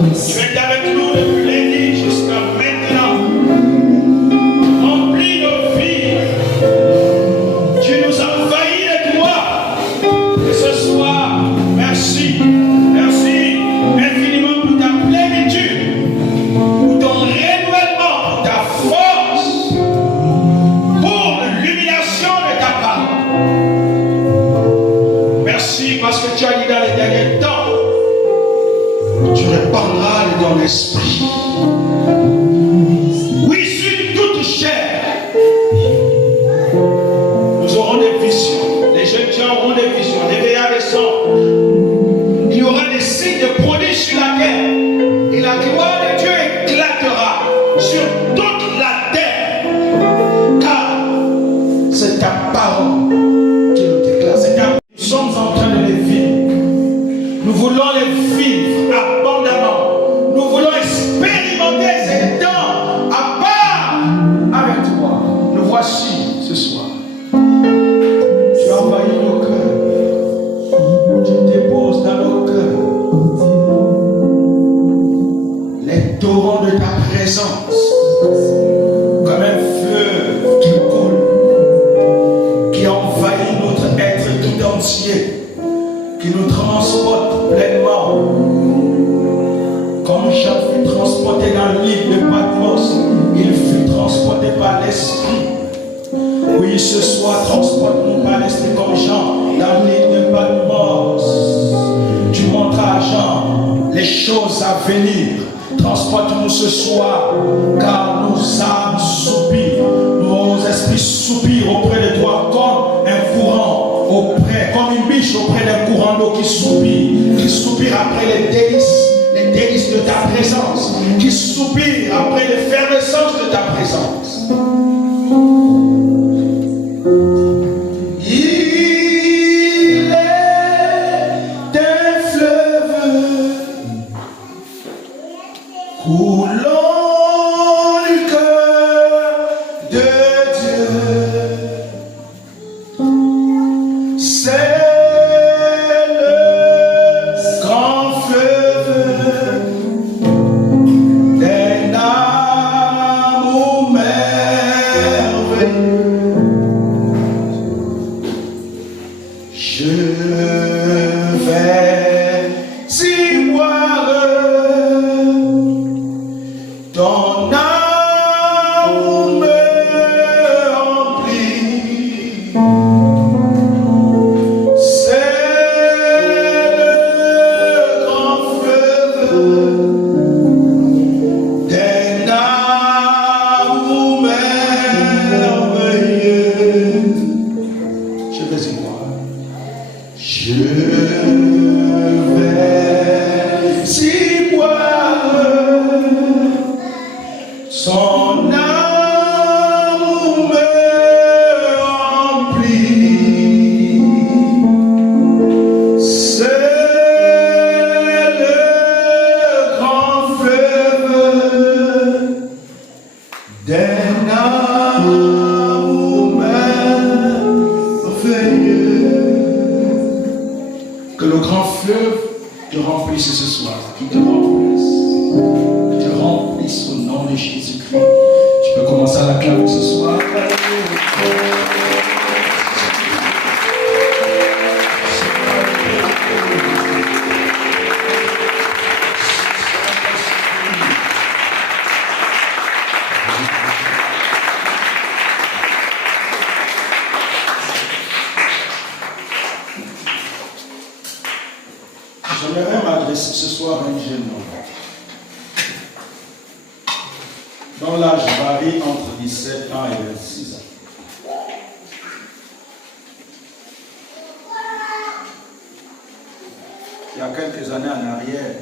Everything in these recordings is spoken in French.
Tu es avec nous depuis lundi jusqu'à maintenant. Remplis nos vies. Tu nous as envahis de toi. Et ce soir, merci. Merci infiniment pour ta plénitude, pour ton renouvellement, pour ta force, pour l'illumination de ta parole. Merci parce que tu as dit dans les derniers temps, tu répandras de ton esprit. Oui, sur toute chair, nous aurons des visions. Les jeunes gens auront des visions, des veillards des sons. Il y aura des signes de prodiges sur la terre. Et la gloire de Dieu éclatera sur toute la terre. Car c'est ta parole qui nous déclare. C'est ta... Nous sommes en train de les vivre. Nous voulons les vivre abondamment. Nous voulons expérimenter ces temps à part avec toi. Nous voici ce soir. Tu as envahi nos cœurs. Tu déposes dans nos cœurs les torrents de ta présence, comme un fleuve qui coule, qui envahit notre être tout entier, qui nous transporte pleinement. Comme Jacques fut transporté dans l'île de Patmos, il fut transporté par l'Esprit. Oui, ce soir, transporte-nous par l'Esprit comme Jean dans l'île de Patmos. Tu montres à Jean les choses à venir. Transporte-nous ce soir, car nos âmes soupirent, nos esprits soupirent auprès de toi comme un courant, comme une biche auprès d'un courant d'eau qui soupire après les délices de ta présence, qui soupire après l'effervescence de ta présence. Il est un fleuve coulant du cœur de Dieu. C'est le grand fleuve d'un amour merveilleux. Je vais y boire ton amour me remplit. C'est le grand fleuve d'un amour merveilleux. Je vais y boire. Je vais y boire son amour me remplit. C'est le grand fleuve d'un amour merveilleux. Que le grand fleuve te remplisse ce soir, qu'il te remplisse au nom de Jésus-Christ. Tu peux commencer à l'acclamer ce soir. J'aimerais m'adresser ce soir à un jeune homme dont l'âge varie entre 17 ans et 26 ans. Il y a quelques années en arrière,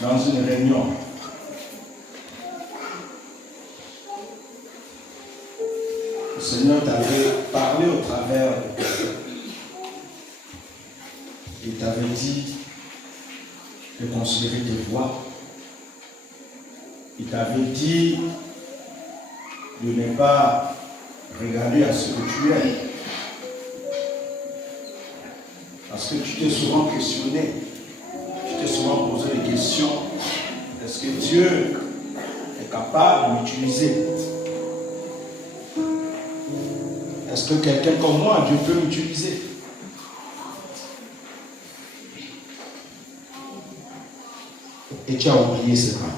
dans une réunion, le Seigneur t'avait parlé au travers. Il t'avait dit de considérer tes voies. Il t'avait dit de ne pas regarder à ce que tu es. Parce que tu t'es souvent questionné, tu t'es souvent posé des questions. Est-ce que Dieu est capable de m'utiliser? Est-ce que quelqu'un comme moi, Dieu peut m'utiliser? Et tu as oublié ces paroles.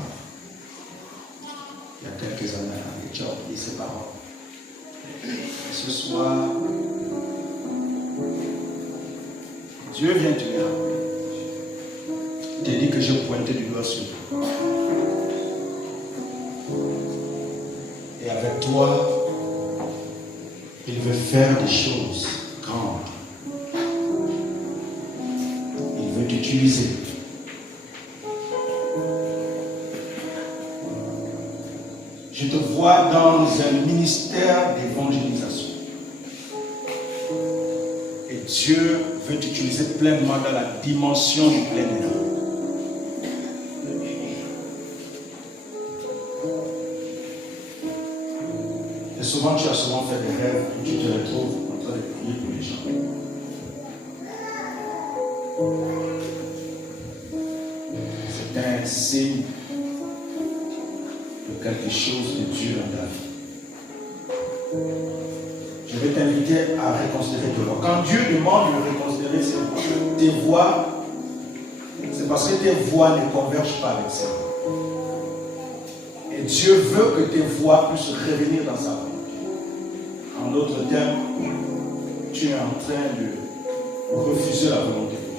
Il y a quelques années, et tu as oublié ces paroles. Et ce soir, Dieu vient te les rappeler. Il te dit que j'ai pointé du doigt sur toi. Et avec toi, il veut faire des choses grandes. Il veut t'utiliser. Je te vois dans un ministère d'évangélisation. Et Dieu veut t'utiliser pleinement dans la dimension du plein air. Et souvent, tu as souvent fait des rêves où tu te retrouves en train de prier pour les gens. C'est un signe de quelque chose de Dieu dans ta vie. Je vais t'inviter à reconsidérer tes voix. Quand Dieu demande de reconsidérer tes voix, c'est parce que tes voix ne convergent pas avec ses voix. Et Dieu veut que tes voix puissent revenir dans sa volonté. En d'autres termes, tu es en train de refuser la volonté de Dieu.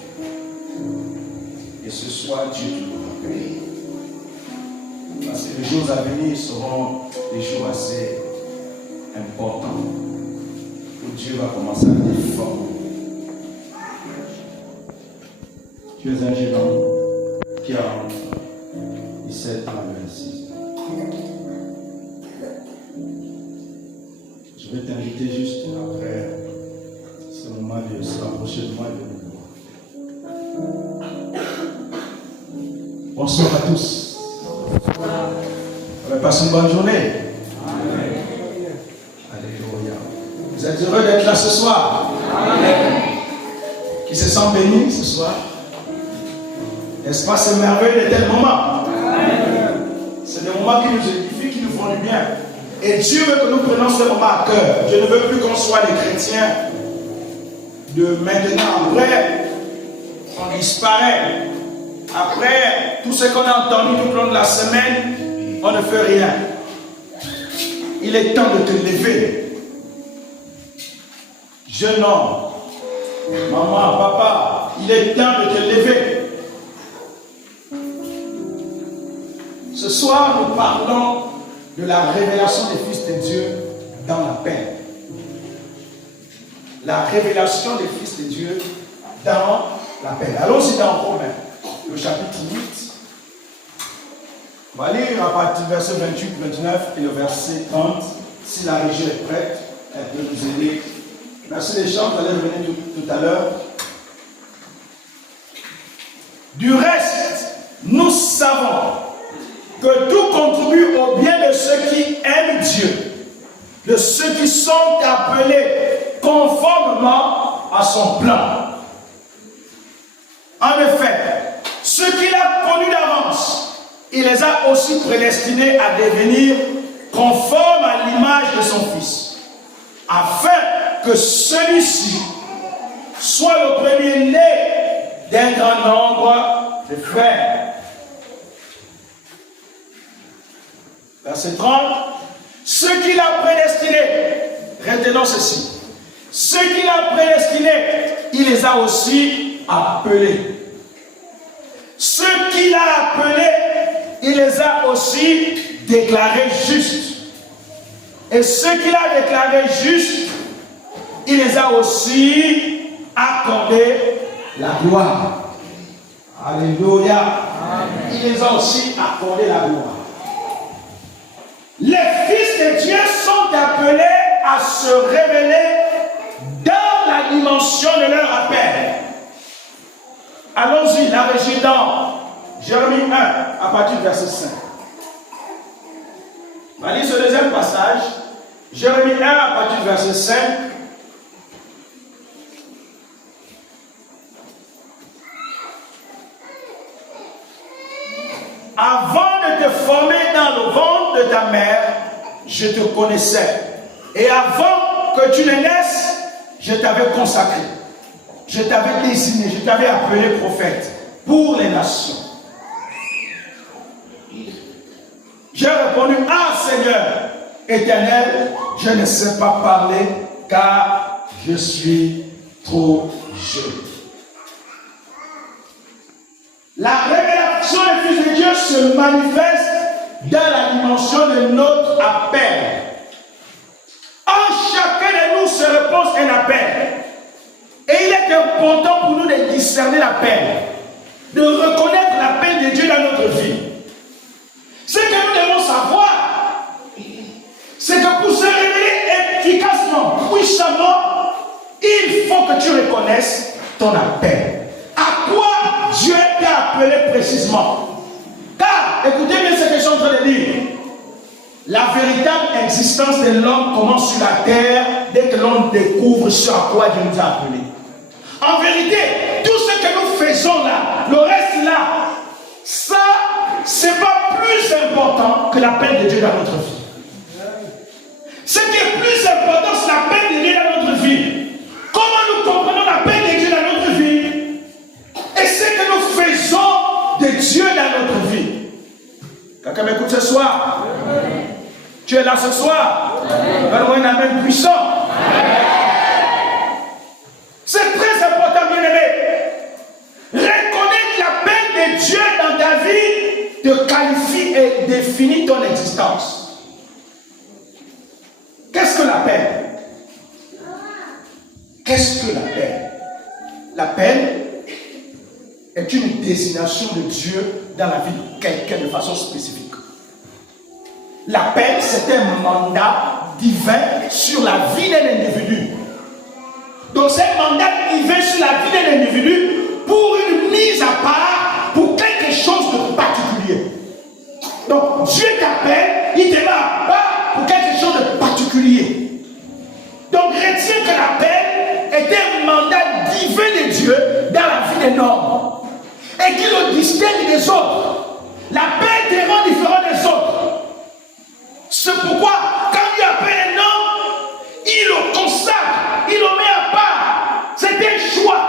Et ce soir, Dieu te le rappelle. Parce que les jours à venir seront des jours assez importants où Dieu va commencer à déformer. Tu es un géant, Pierre 17 à 26. Je vais t'inviter juste après ce moment de se rapprocher de moi et de nous voir. Bonsoir à tous. On va passer une bonne journée. Amen. Alléluia. Vous êtes heureux d'être là ce soir? Amen. Qui se sent béni ce soir? N'est-ce pas, c'est merveilleux de tels moments? C'est des moments qui nous édifient, qui nous font du bien. Et Dieu veut que nous prenions ces moments à cœur. Dieu ne veut plus qu'on soit les chrétiens de maintenant. Après, on disparaît. Après tout ce qu'on a entendu tout au long de la semaine, on ne fait rien. Il est temps de te lever. Jeune homme, maman, papa, il est temps de te lever. Ce soir, nous parlons de la révélation des fils de Dieu dans la peine. La révélation des fils de Dieu dans la peine. Allons-y dans Romains, le chapitre 8. On va lire à partir du verset 28, 29 et le verset 30. Si la régie est prête, elle peut nous aider. Merci les chants, vous allez revenir tout à l'heure. Du reste, nous savons que tout contribue au bien de ceux qui aiment Dieu, de ceux qui sont appelés conformément à son plan. En effet, ceux qu'il a connus d'avance, il les a aussi prédestinés à devenir conformes à l'image de son Fils, afin que celui-ci soit le premier-né d'un grand nombre de frères. Verset 30. Ceux qu'il a prédestinés, retenons ceci, ceux qu'il a prédestinés, il les a aussi appelés. Ceux qu'il a appelés, il les a aussi déclarés justes. Et ceux qu'il a déclarés justes, il les a aussi accordé la gloire. Alléluia. Amen. Il les a aussi accordé la gloire. Les fils de Dieu sont appelés à se révéler dans la dimension de leur appel. Allons-y, la régie dans Jérémie 1, à partir du verset 5. On va lire ce deuxième passage. Jérémie 1, à partir du verset 5. avant de te former dans le ventre de ta mère, je te connaissais. Et avant que tu ne naisses, je t'avais consacré. Je t'avais désigné, je t'avais appelé prophète pour les nations. J'ai répondu, ah Seigneur éternel, je ne sais pas parler car je suis trop jeune. La révélation des fils de Dieu se manifeste dans la dimension de notre appel. En chacun de nous se repose un appel. Et il est important pour nous de discerner l'appel, de reconnaître l'appel de Dieu dans notre vie. Ce que nous devons savoir, c'est que pour se révéler efficacement, puissamment, il faut que tu reconnaisses ton appel. À quoi Dieu t'a appelé précisément? Car, écoutez bien ce que je suis en train de dire. La véritable existence de l'homme commence sur la terre dès que l'homme découvre ce à quoi Dieu nous a appelés. En vérité, tout ce que nous faisons là, le reste là, ça, c'est pas plus important que l'appel de Dieu dans notre vie. Ce qui est plus important, c'est l'appel de Dieu dans notre vie. Comment nous comprenons l'appel de Dieu dans notre vie et ce que nous faisons de Dieu dans notre vie. Quelqu'un m'écoute ce soir? Tu es là ce soir? Donne-moi un amen puissant. C'est très important, bien-aimé. Reconnaître l'appel de Dieu dans ta vie te qualifie et définit ton existence. Qu'est-ce que l'appel? Qu'est-ce que l'appel? L'appel est une désignation de Dieu dans la vie de quelqu'un de façon spécifique. L'appel, c'est un mandat divin sur la vie d'un individu. Donc c'est un mandat divin sur la vie d'un individu pour une mise à part, pour quelque chose de particulier. Donc Dieu t'appelle, il te met à part pour quelque chose de particulier. Donc retiens que l'appel est un mandat divin de Dieu dans la vie d'un homme. Et qui le distingue des autres. L'appel te rend différent des autres. C'est pourquoi, quand Dieu appelle un homme, il le consacre, il le met à part. C'est un choix.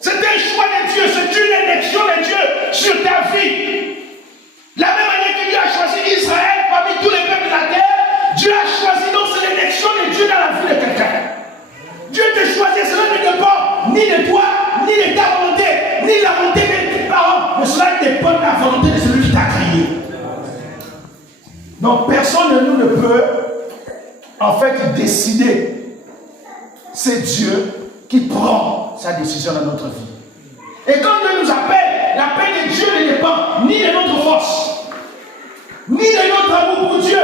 C'est un choix de Dieu, c'est une élection de Dieu sur ta vie. La même manière que Dieu a choisi Israël parmi tous les peuples de la terre, Dieu a choisi, donc c'est l'élection de Dieu dans la vie de quelqu'un. Dieu te choisit, cela ne dépend ni de toi, ni de ta volonté, ni de la volonté de tes parents, mais cela dépend de la volonté de celui qui t'a créé. Donc personne de nous ne peut en fait décider. C'est Dieu qui prend sa décision dans notre vie. Et quand Dieu nous appelle, l'appel de Dieu ne dépend ni de notre force, ni de notre amour pour Dieu,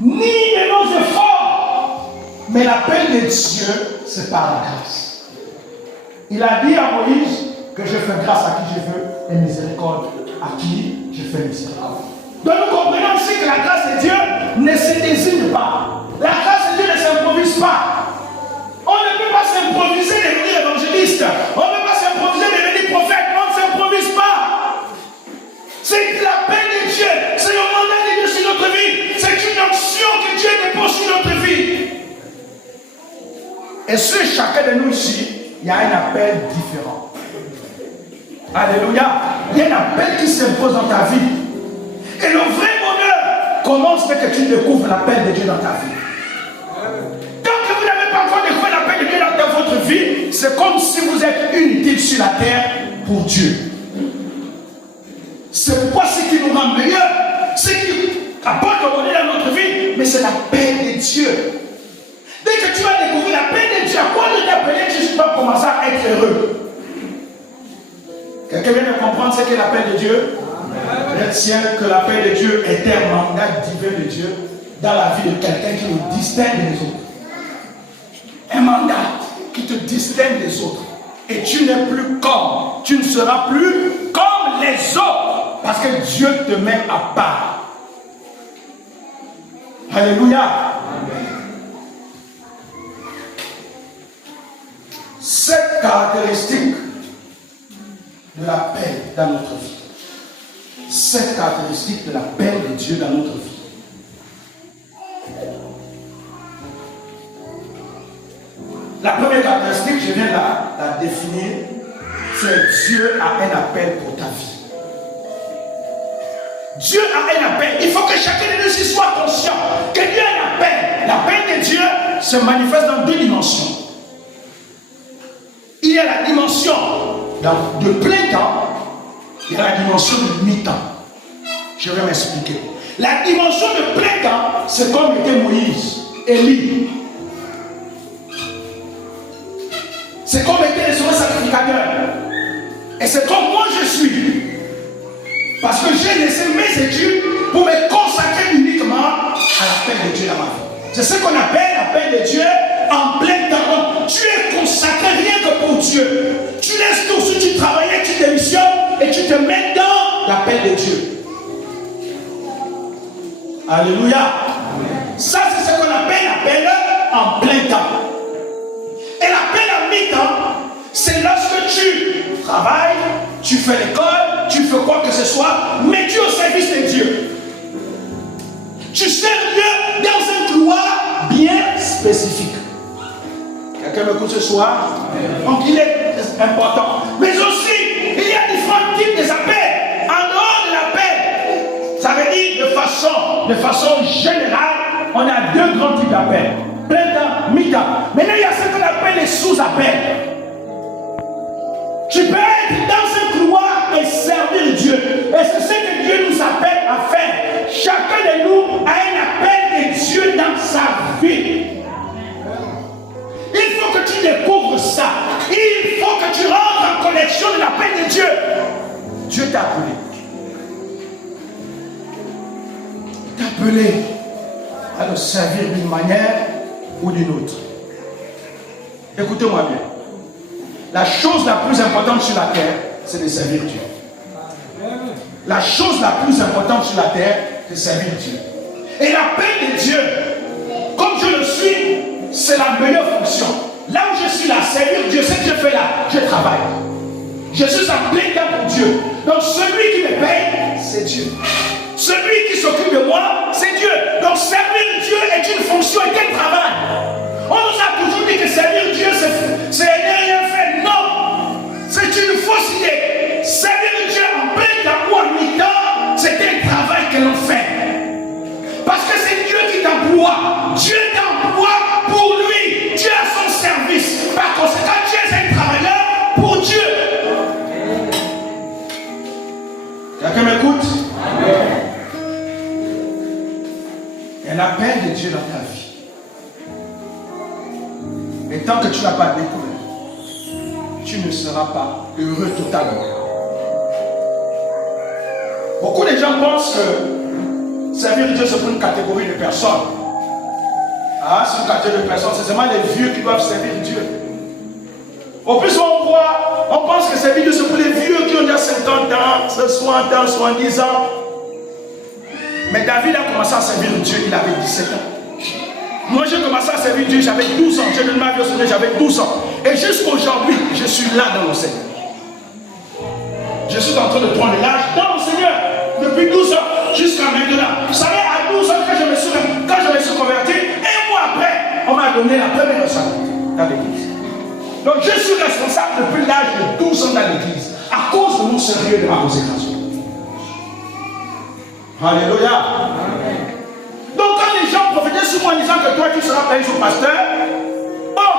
ni de nos efforts. Mais l'appel de Dieu, c'est par la grâce. Il a dit à Moïse que je fais grâce à qui je veux et miséricorde à qui je fais miséricorde. Donc nous comprenons aussi que la grâce de Dieu ne se désigne pas. La grâce de Dieu ne s'improvise pas. On ne peut pas s'improviser devenir évangéliste. On ne peut pas s'improviser devenir prophète. On ne s'improvise pas. C'est l'appel de Dieu. C'est le mandat de Dieu sur notre vie. C'est une action que Dieu dépose sur notre vie. Et sur chacun de nous ici, il y a un appel différent. Alléluia. Il y a un appel qui s'impose dans ta vie. Et le vrai bonheur commence dès que tu découvres l'appel de Dieu dans ta vie. Tant que vous n'avez pas encore découvert l'appel de Dieu dans votre vie, c'est comme si vous êtes inutile sur la terre pour Dieu. C'est pourquoi ce qui nous rend meilleurs, ce qui apporte le bonheur dans notre vie, mais c'est l'appel de Dieu. Dès que tu vas découvrir l'appel de Dieu, à quoi de t'appeler, tu vas commencer à être heureux. Quelqu'un vient de comprendre ce qu'est l'appel de Dieu? Retiens que l'appel de Dieu est un mandat divin de Dieu dans la vie de quelqu'un qui nous distingue des autres. Un mandat qui te distingue des autres. Et tu n'es plus comme, tu ne seras plus comme les autres. Parce que Dieu te met à part. Alléluia. Cette caractéristique de l'appel dans notre vie 7 caractéristiques de l'appel de Dieu dans notre vie. La première caractéristique, je viens de la définir, c'est Dieu a un appel pour ta vie. Dieu a un appel. Il faut que chacun de nous y soit conscient que Dieu a un appel. L'appel de Dieu se manifeste dans 2 dimensions. Il y a la dimension de plein temps, il y a la dimension de mi-temps. Je vais m'expliquer. La dimension de plein temps, c'est comme était Moïse, Élie. C'est comme était le sacrificateur. Et c'est comme moi je suis. Parce que j'ai laissé mes études pour me consacrer uniquement à l'appel de Dieu dans ma vie. C'est ce qu'on appelle l'appel de Dieu en plein temps. Tu es consacré rien que pour Dieu. Tu laisses tout ce que tu travaillais, tu démissionnes et tu te mets dans l'appel de Dieu. Alléluia. Amen. Ça, c'est ce qu'on appelle l'appel en plein temps. Et l'appel en mi-temps, c'est lorsque tu travailles, tu fais l'école, tu fais quoi que ce soit, mais tu es au service de Dieu. Tu sers Dieu dans un couloir bien spécifique. Quelqu'un m'écoute ce soir? Donc il est important. Mais aussi, il y a différents types d'appels. En dehors de l'appel, ça veut dire de façon générale, on a 2 grands types d'appels. Plein temps, mi-temps. Maintenant, il y a ce qu'on appelle les sous-appels. Tu peux être dans un couloir et servir Dieu. Et c'est ce que Dieu nous appelle à faire. Chacun de nous a un appel de Dieu dans sa vie. Il faut que tu découvres ça. Il faut que tu rentres en connexion de l'appel de Dieu. Dieu t'a appelé. Il t'a appelé à le servir d'une manière ou d'une autre. Écoutez-moi bien. La chose la plus importante sur la terre, c'est de servir Dieu. La chose la plus importante sur la terre, c'est de servir Dieu. Et l'appel de Dieu, comme je le suis, c'est la meilleure fonction. Là où je suis là, servir Dieu, ce que je fais là, je travaille. Je suis en plein temps pour Dieu. Donc celui qui me paye, c'est Dieu. Celui qui s'occupe de moi, c'est Dieu. Donc servir Dieu est une fonction et un travail. On nous a toujours dit que servir Dieu, c'est rien fait. Non, c'est une fausse idée. Servir Dieu en plein temps ou en mi-temps, c'est un travail que l'on fait. Parce que c'est Dieu qui t'emploie. Dieu t'emploie pour lui. Dieu a son service. Par conséquent, tu es un travailleur pour Dieu. Quelqu'un m'écoute? Il y a l'appel de Dieu dans ta vie. Et tant que tu n'as pas découvert, tu ne seras pas heureux totalement. Beaucoup de gens pensent que servir Dieu, c'est pour une catégorie de personnes. Ah, c'est une catégorie de personnes, c'est seulement les vieux qui doivent servir Dieu. Au plus on pense que servir Dieu, c'est pour les vieux qui ont déjà 50 ans, 60 ans, 70 ans. Mais David a commencé à servir Dieu, il avait 17 ans. Moi, j'ai commencé à servir Dieu, j'avais 12 ans. J'ai donné ma vie au Seigneur, j'avais 12 ans. Et jusqu'aujourd'hui, je suis là dans le Seigneur. Je suis en train de prendre l'âge dans le Seigneur. Depuis 12 ans jusqu'à maintenant. Vous savez, à 12 ans, quand je me suis converti, un mois après, on m'a donné la première leçon dans l'église. Donc, je suis responsable depuis l'âge de 12 ans dans l'église. À cause de mon sérieux de ma consécration. Alléluia. Amen. Donc quand les gens prophétisaient sur moi en disant que toi tu seras payé sur pasteur, oh,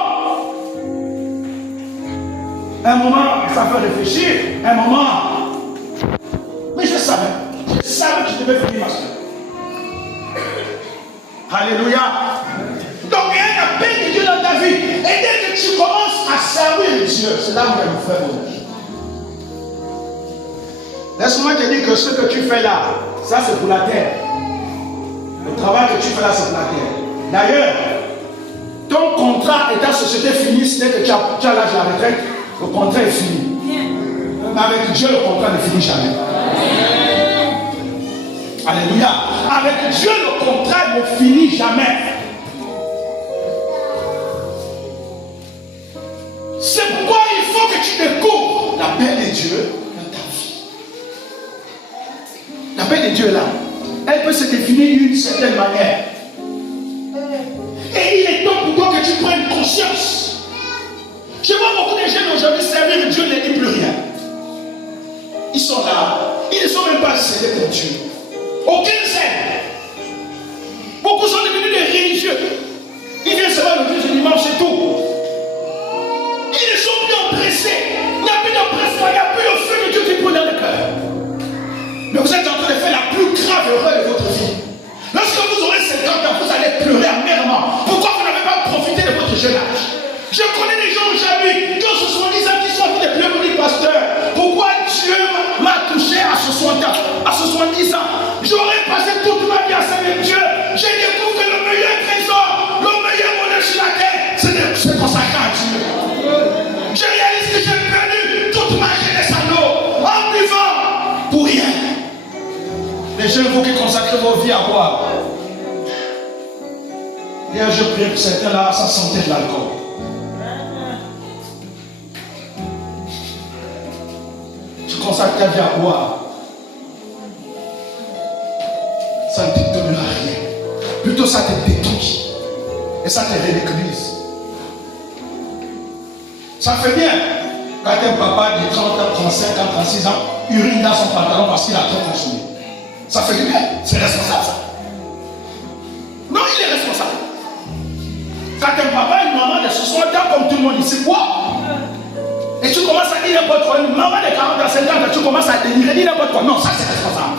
un moment ça fait réfléchir, un moment, mais je savais que je devais finir pasteur. Alléluia. Donc il y a un appel de Dieu dans ta vie. Et dès que tu commences à servir Dieu, c'est là où il va nous faire honneur. Laisse-moi te dire que ce que tu fais là, ça c'est pour la terre. Le travail que tu fais là, c'est pour la terre. D'ailleurs, ton contrat et ta société finissent dès que tu as l'âge de la retraite, le contrat est fini. Mais avec Dieu, le contrat ne finit jamais. Alléluia. Avec Dieu, le contrat ne finit jamais. C'est pourquoi il faut que tu découvres l'appel de Dieu dans ta vie. de Dieu là, elle peut se définir d'une certaine manière. Et il est temps pour toi que tu prennes conscience. Je vois beaucoup de jeunes aujourd'hui servir Dieu ne dit plus rien. Ils sont là, ils ne sont même pas scellés pour Dieu. Aucun zèle. Beaucoup sont devenus des religieux. Ils viennent seulement le culte du dimanche, c'est tout. Ils ne sont plus empressés. Il n'y a plus d'empressement, il n'y a plus le feu de Dieu qui brûle dans le cœur. Mais vous êtes en train de faire la plus grave erreur de votre vie. Lorsque vous aurez 50 ans, vous allez pleurer amèrement. Pourquoi vous n'avez pas profité de votre jeune âge? Je connais des gens aujourd'hui qui ont 70 ans qui sont en train de pleurer pour dire pasteur. Pourquoi Dieu m'a touché à 60 ans, à 70 ans? J'aurais passé toute ma vie à servir Dieu. Je découvre que le meilleur trésor, le meilleur bonheur sur la terre, c'est de se consacrer à Dieu. Je réalise que j'ai perdu toute ma jeunesse à l'eau, en buvant, pour rien. Les jeunes, vous qui consacrez vos vies à boire. Et je prie que certains là, ça sentait de l'alcool. Tu consacres ta vie à boire. Ça ne te donnera rien. Plutôt ça te détruit. Et ça te ridiculise. Ça fait bien. Quand un papa de 30 ans, 35 ans, 36 ans urine dans son pantalon parce qu'il a trop consommé. Ça fait du bien. C'est responsable ça. Non, il est responsable. Quand un papa et une maman de 60 ans comme tout le monde ici, quoi? Et tu commences à dire n'importe quoi. Une maman de 40 ans, 50 ans, tu commences à dénirer, dire n'importe quoi. Non, ça c'est responsable.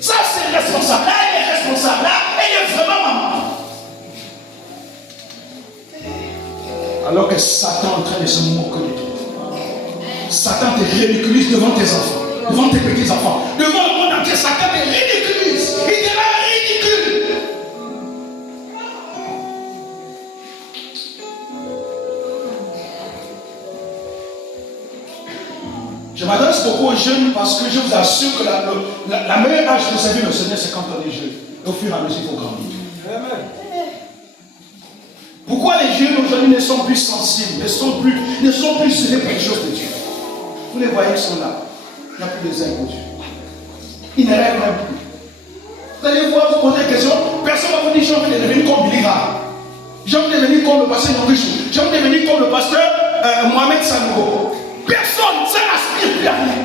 Ça c'est responsable. Là, elle est responsable. Là, elle est vraiment maman. Alors que Satan est en train de se moquer de toi. Satan te ridiculise devant tes enfants, devant tes petits-enfants, devant le monde entier. Satan te ridiculise. Il te rend ridicule. Je m'adresse beaucoup aux jeunes parce que je vous assure que la meilleure âge pour servir le Seigneur, c'est quand on est jeune. Au fur et à mesure, il faut grandir. Amen. Pourquoi les jeunes aujourd'hui ne sont plus sensibles, ne sont plus scellés pour les choses de Dieu? Vous les voyez, ils sont là. Il n'y a plus de zèle pour Dieu. Ils ne rêvent même plus. Vous allez voir, vous posez des questions, personne ne va vous dire j'ai envie de devenir comme Billy Graham. J'ai envie de devenir comme le pasteur Yonrichou. J'ai envie de devenir comme le pasteur Mohamed Sanogo. Personne, ça n'aspire plus à rien.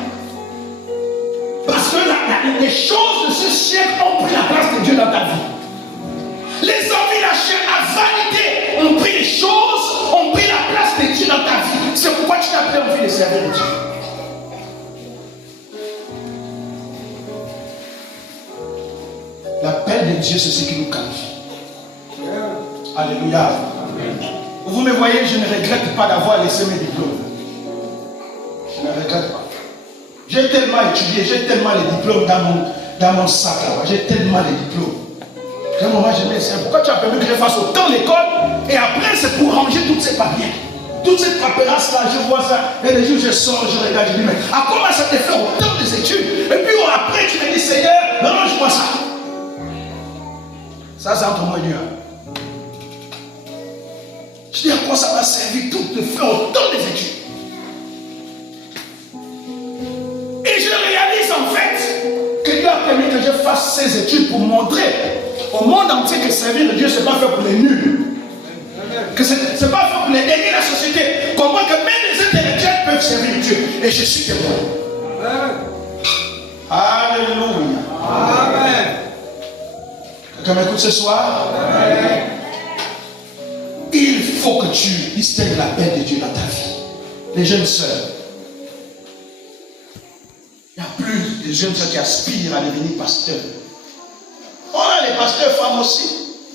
Parce que les choses de ce siècle ont pris la place de Dieu dans ta vie. Les envies, la chair, la vanité ont pris les choses, ont pris la place de Dieu dans ta vie. C'est pourquoi tu n'as plus envie de servir Dieu. L'appel de Dieu, c'est ce qui nous qualifie. Alléluia. Amen. Vous me voyez, je ne regrette pas d'avoir laissé mes diplômes. Je ne regrette pas. J'ai tellement étudié, j'ai tellement les diplômes dans mon sac là-bas. J'ai tellement les diplômes. À un moment, je me dis, pourquoi tu as permis que je fasse autant l'école et après c'est pour ranger toutes ces papiers. Toute cette paperasse là, je vois ça. Et les jours je sors, je regarde, je dis, mais à comment ça te fait autant des études? Et puis après tu me dis, Seigneur, range-moi ça. Ça c'est entre moi et Dieu. Je dis, à quoi ça va servir tout de faire autant des études? Et je réalise en fait que Dieu a permis que je fasse ces études pour montrer au monde entier que servir Dieu, ce n'est pas fait pour les nuls. Que ce n'est pas fait pour les derniers de la société. Comment que même les intellectuels peuvent servir Dieu. Et je suis témoin. Alléluia. Amen. Quelqu'un m'écoute ce soir? Amen. Il faut que tu distingues l'appel de Dieu dans ta vie. Les jeunes sœurs. Il y a plus de jeunes sœurs qui aspirent à devenir pasteurs. On a les pasteurs femmes aussi.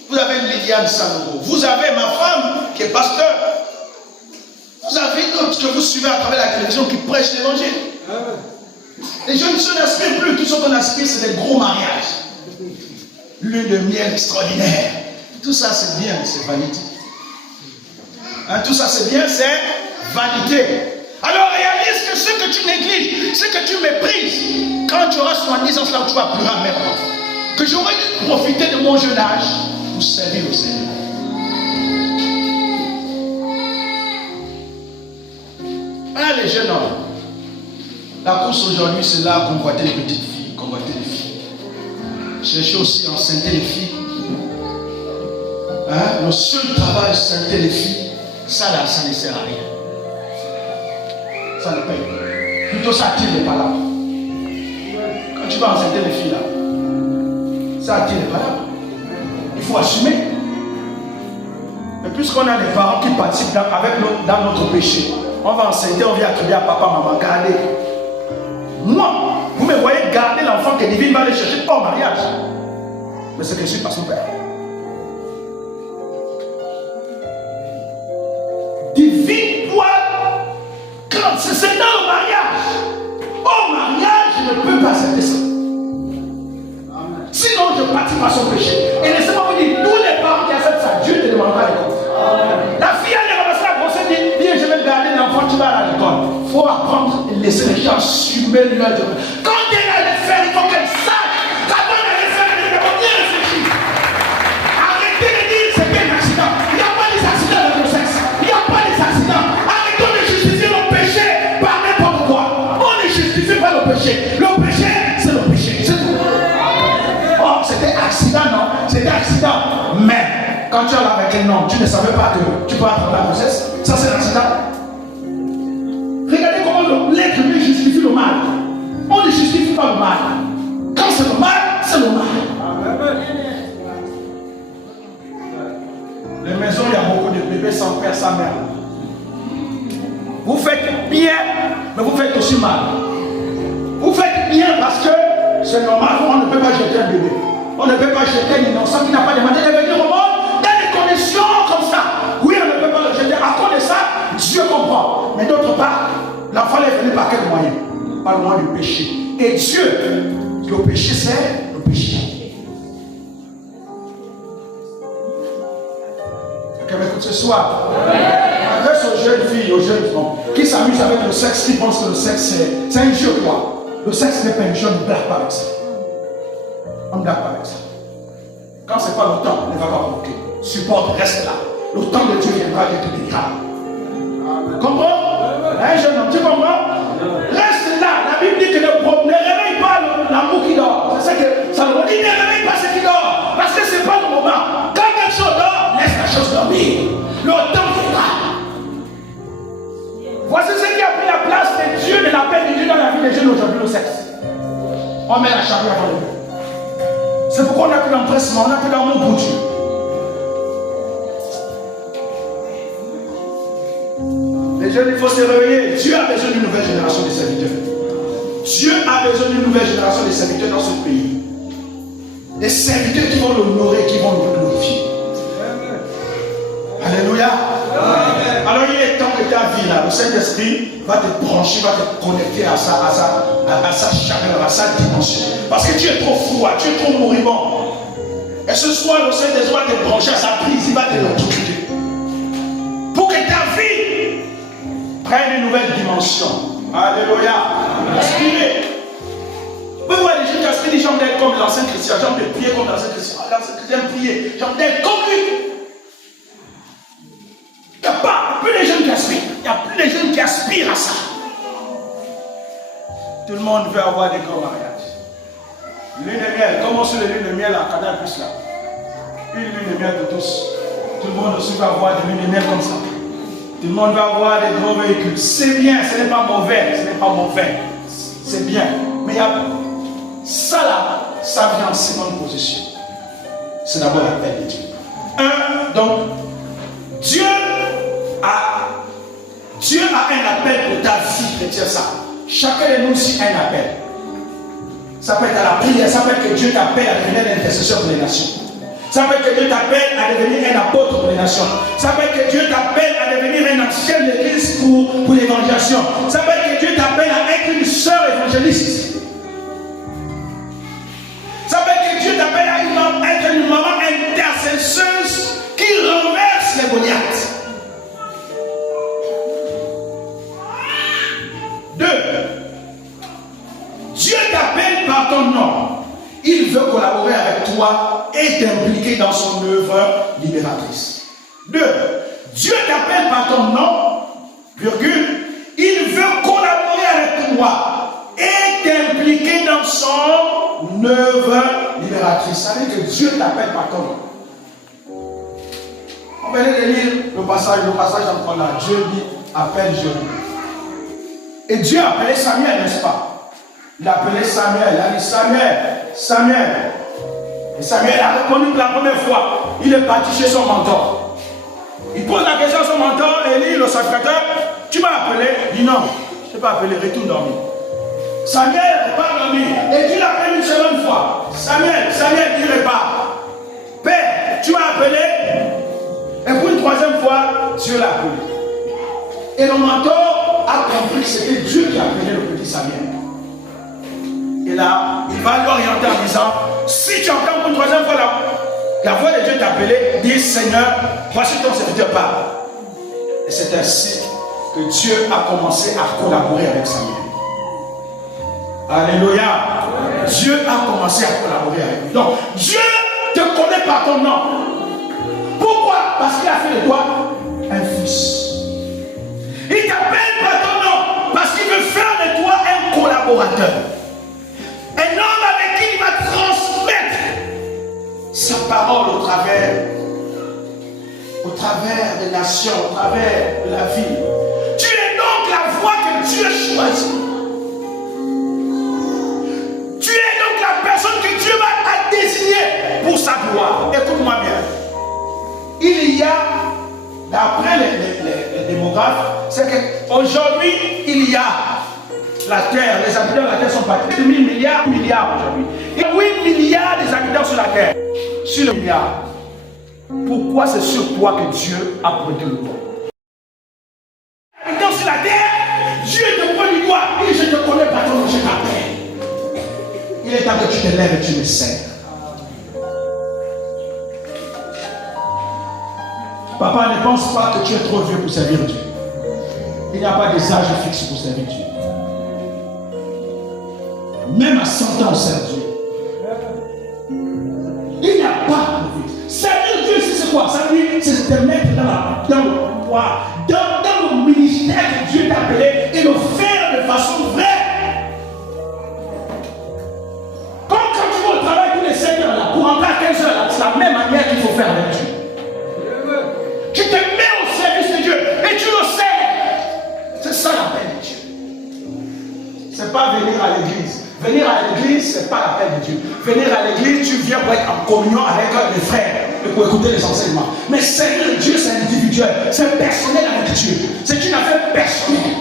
Vous avez Liliane Sanogo. Vous avez ma femme qui est pasteur. Vous avez d'autres que vous suivez à travers la télévision qui prêchent l'évangile. Les jeunes sœurs n'aspirent plus. Tout ce qu'on aspire, c'est des gros mariages. Lune de miel extraordinaire. Tout ça, c'est bien, c'est vanité. Hein, tout ça, c'est bien, c'est vanité. Alors réalise que ce que tu négliges, ce que tu méprises, quand tu auras 70 ans, là où tu vas pleurer amèrement. Que j'aurais dû profiter de mon jeune âge pour servir au Seigneur. Ah, les jeunes hommes. La course aujourd'hui, c'est là convoiter les petites filles, convoiter les filles. cherchez aussi à enceinter les filles. Hein? Le seul travail, enceinter les filles, ça là, ça ne sert à rien. Ça ne paye. Plutôt ça attire les palabres. Quand tu vas enceinter les filles là, ça attire les palabres. Il faut assumer. Mais puisqu'on a des parents qui participent dans notre péché, on va enseigner, on vient crier à papa, maman, gardez. Moi, vous me voyez garder l'enfant que Divine va aller chercher hors mariage. Mais c'est que je suis pas son père. Divine doit, quand c'est dans le mariage, hors mariage, je ne peux pas accepter ça. Sinon, je participe à son péché. Et laissez-moi vous dire, tous les parents qui acceptent ça, Dieu ne demandera les comptes. La fille, elle est ramassée la grossesse, dit, viens, je vais garder l'enfant, tu vas à l'école. Il faut apprendre et laisser les gens assumer leur devoir. Quand elle a le faire, il faut qu'elle sache. Quand on a le faire, elle doit bien réfléchir. Arrêtez de dire c'est un accident. Il n'y a pas des accidents de grossesse. Il n'y a pas des accidents. Arrêtons de justifier le péché par n'importe quoi. On ne justifie pas le péché. Le péché, c'est le péché. C'est tout. Oh, c'était accident, non? C'était accident. Mais quand tu es là avec un homme, tu ne savais pas que tu peux attraper la grossesse. Ça, c'est l'accident. Regardez comment l'être humain justifie le mal. On ne justifie pas le mal. Quand c'est le mal, c'est le mal. Les maisons, il y a beaucoup de bébés sans père, sans mère. Vous faites bien, mais vous faites aussi mal. Vous faites bien parce que c'est normal, on ne peut pas jeter un bébé. On ne peut pas jeter un innocent qui n'a pas demandé de venir au monde dans des conditions comme ça. Oui, on ne peut pas le jeter. À cause de ça, Dieu comprend. Mais d'autre part, l'enfant est venu par quel moyen? Par le moyen du péché. Et Dieu, le péché, c'est le péché. Quelqu'un m'écoute ce soir? Adresse aux jeunes filles, aux jeunes hommes qui s'amusent avec le sexe, qui pensent que le sexe c'est un jeu, quoi. Le sexe n'est pas un jeu, on ne blague pas avec ça. On ne blague pas avec ça. Quand ce n'est pas le temps, ne va pas provoquer. Supporte, reste là. Le temps de Dieu viendra et te bénira. Comprends? Un jeune homme, tu comprends? Reste là. La Bible dit que ne réveille pas l'amour qui dort. C'est ça que ça nous dit, ne réveille pas ce qui dort. Parce que ce n'est pas le moment. Quand quelque chose dort, laisse la chose dormir. Le temps viendra. Voici ce qui a pris la place de Dieu, de la paix de Dieu dans la vie des jeunes aujourd'hui, le sexe. On met la charrue avant le feu. C'est pourquoi on n'a plus d'empressement, on n'a plus d'amour pour Dieu. Les jeunes, il faut se réveiller. Dieu a besoin d'une nouvelle génération de serviteurs. Dieu a besoin d'une nouvelle génération de serviteurs dans ce pays. Des serviteurs qui vont l'honorer, qui vont le glorifier. Alléluia. Amen. Alors il est temps que ta vie là, le Saint-Esprit va te brancher, va te connecter à sa chaleur, à sa dimension. Parce que tu es trop froid, tu es trop moribond. Et ce soir, le Saint-Esprit va te brancher à sa prise, il va te l'électrocuter. Pour que ta vie prenne une nouvelle dimension. Alléluia. Aspirez. Vous voyez les gens qui aspirent, les gens d'être comme l'ancien chrétien, les gens de prier comme l'ancien chrétien. L'ancien chrétien prier, les gens d'être comme lui. Il n'y a pas plus de jeunes qui aspirent. Il n'y a plus de jeunes qui aspirent à ça. Tout le monde veut avoir des grands mariages. Lune de miel, comment sur les lunes de miel à Canal Plus là? Une lune de miel de tous. Tout le monde aussi va avoir des lunes de miel comme ça. Tout le monde va avoir des gros véhicules. C'est bien, ce n'est pas mauvais. Ce n'est pas mauvais. C'est bien. Mais il y a ça là, ça vient en seconde position. C'est d'abord la paix de Dieu. Donc, Dieu a un appel pour ta vie chrétienne. Ça. Chacun de nous aussi a un appel. Ça peut être à la prière, ça peut être que Dieu t'appelle à devenir un intercesseur pour les nations. Ça peut être que Dieu t'appelle à devenir un apôtre pour les nations. Ça peut être que Dieu t'appelle à devenir un ancien de l'église pour l'évangélisation. Ça peut être que Dieu t'appelle à être une sœur évangéliste. Ça peut être que Dieu t'appelle à être une maman intercesseuse qui renverse les Goliaths. 2. Dieu t'appelle par ton nom. Il veut collaborer avec toi et t'impliquer dans son œuvre libératrice. 2. Dieu t'appelle par ton nom, virgule, il veut collaborer avec toi et t'impliquer dans son œuvre libératrice. Ça veut dire que Dieu t'appelle par ton nom. On venait de lire le passage encore là. Dieu dit, appelle Jésus. Et Dieu a appelé Samuel, n'est-ce pas? Il a appelé Samuel, il a dit Samuel, Samuel. Et Samuel a répondu pour la première fois. Il est parti chez son mentor. Il pose la question à son mentor, Élie, le sacrificateur. Tu m'as appelé? Il dit non, je ne t'ai pas appelé, retourne dormir. Samuel repart dormir. Et Dieu l'appelle une seconde fois. Samuel, Samuel, il repart. Père, tu m'as appelé? Et pour une troisième fois, Dieu l'a appelé. Et le mentor a compris que c'était Dieu qui appelait le petit Samuel. Et là, il va l'orienter en disant, si tu entends pour une troisième fois la voix de Dieu t'appeler, dis Seigneur, voici ton serviteur parle. Et c'est ainsi que Dieu a commencé à collaborer avec Samuel. Alléluia. Dieu a commencé à collaborer avec lui. Donc, Dieu te connaît par ton nom. Pourquoi? Parce qu'il a fait de toi un fils. Il t'appelle par ton nom parce qu'il veut faire de toi un collaborateur. Un homme avec qui il va transmettre sa parole au travers des nations, au travers de la vie. Tu es donc la voix que Dieu choisit. Tu es donc la personne que Dieu a désignée pour sa gloire. Écoute-moi bien. Il y a, d'après les démographes, c'est qu'aujourd'hui, il y a la terre, les habitants de la terre sont partis de 1000 milliards aujourd'hui. Il y a 8 milliards des habitants sur la terre. Sur le milliard. Pourquoi c'est sur toi que Dieu a pointé le doigt? Habitants sur la terre, Dieu te pointe du doigt. Et je te connais pas ton nom, je t'appelle. Il est temps que tu te lèves et tu me sers. Papa, ne pense pas que tu es trop vieux pour servir Dieu. Il n'y a pas des âges fixes pour servir Dieu. Même à 100 ans, on sert Dieu. Il n'y a pas de fixe. Servir Dieu, c'est quoi? Ça veut dire, c'est te mettre dans le pouvoir, dans le ministère que Dieu t'a appelé et le faire de façon vraie. Comme quand tu vas au travail tous les 7 heures, là, pour rentrer à 15 heures, c'est la même manière qu'il faut faire avec Dieu. Tu te mets au service de Dieu et tu le sais. C'est ça l'appel de Dieu. C'est pas venir à l'église. Venir à l'église, ce n'est pas l'appel de Dieu. Venir à l'église, tu viens pour être en communion avec les frères et pour écouter les enseignements. Mais servir Dieu, c'est individuel, c'est personnel avec Dieu. C'est une affaire personnelle.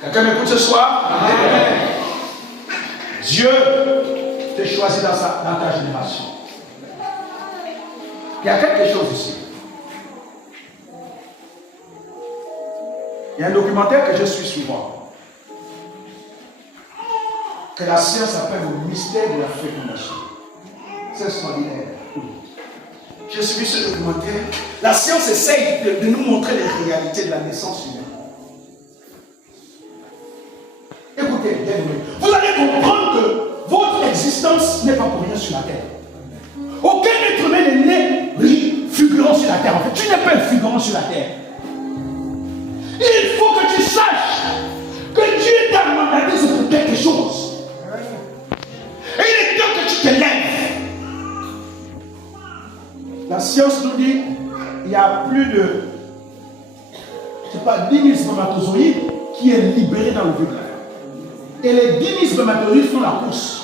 Quelqu'un m'écoute ce soir? Amen. Dieu te choisit dans ta génération. Il y a quelque chose ici. Il y a un documentaire que je suis souvent. Que la science appelle le mystère de la fécondation. C'est extraordinaire. J'ai suivi ce documentaire. La science essaye de nous montrer les réalités de la naissance humaine. Écoutez, bien aimé, vous allez comprendre que votre existence n'est pas pour rien sur la terre. Aucun être humain n'est né figurant sur la terre. En fait, tu n'es pas un figurant sur la terre. Il faut que tu saches que Dieu t'a mandaté pour quelque chose. Et il est temps que tu te lèves. La science nous dit il y a plus de, je sais pas, 10 000 spermatozoïdes qui est libéré dans le vide. Et les 10 000 spermatozoïdes font la course.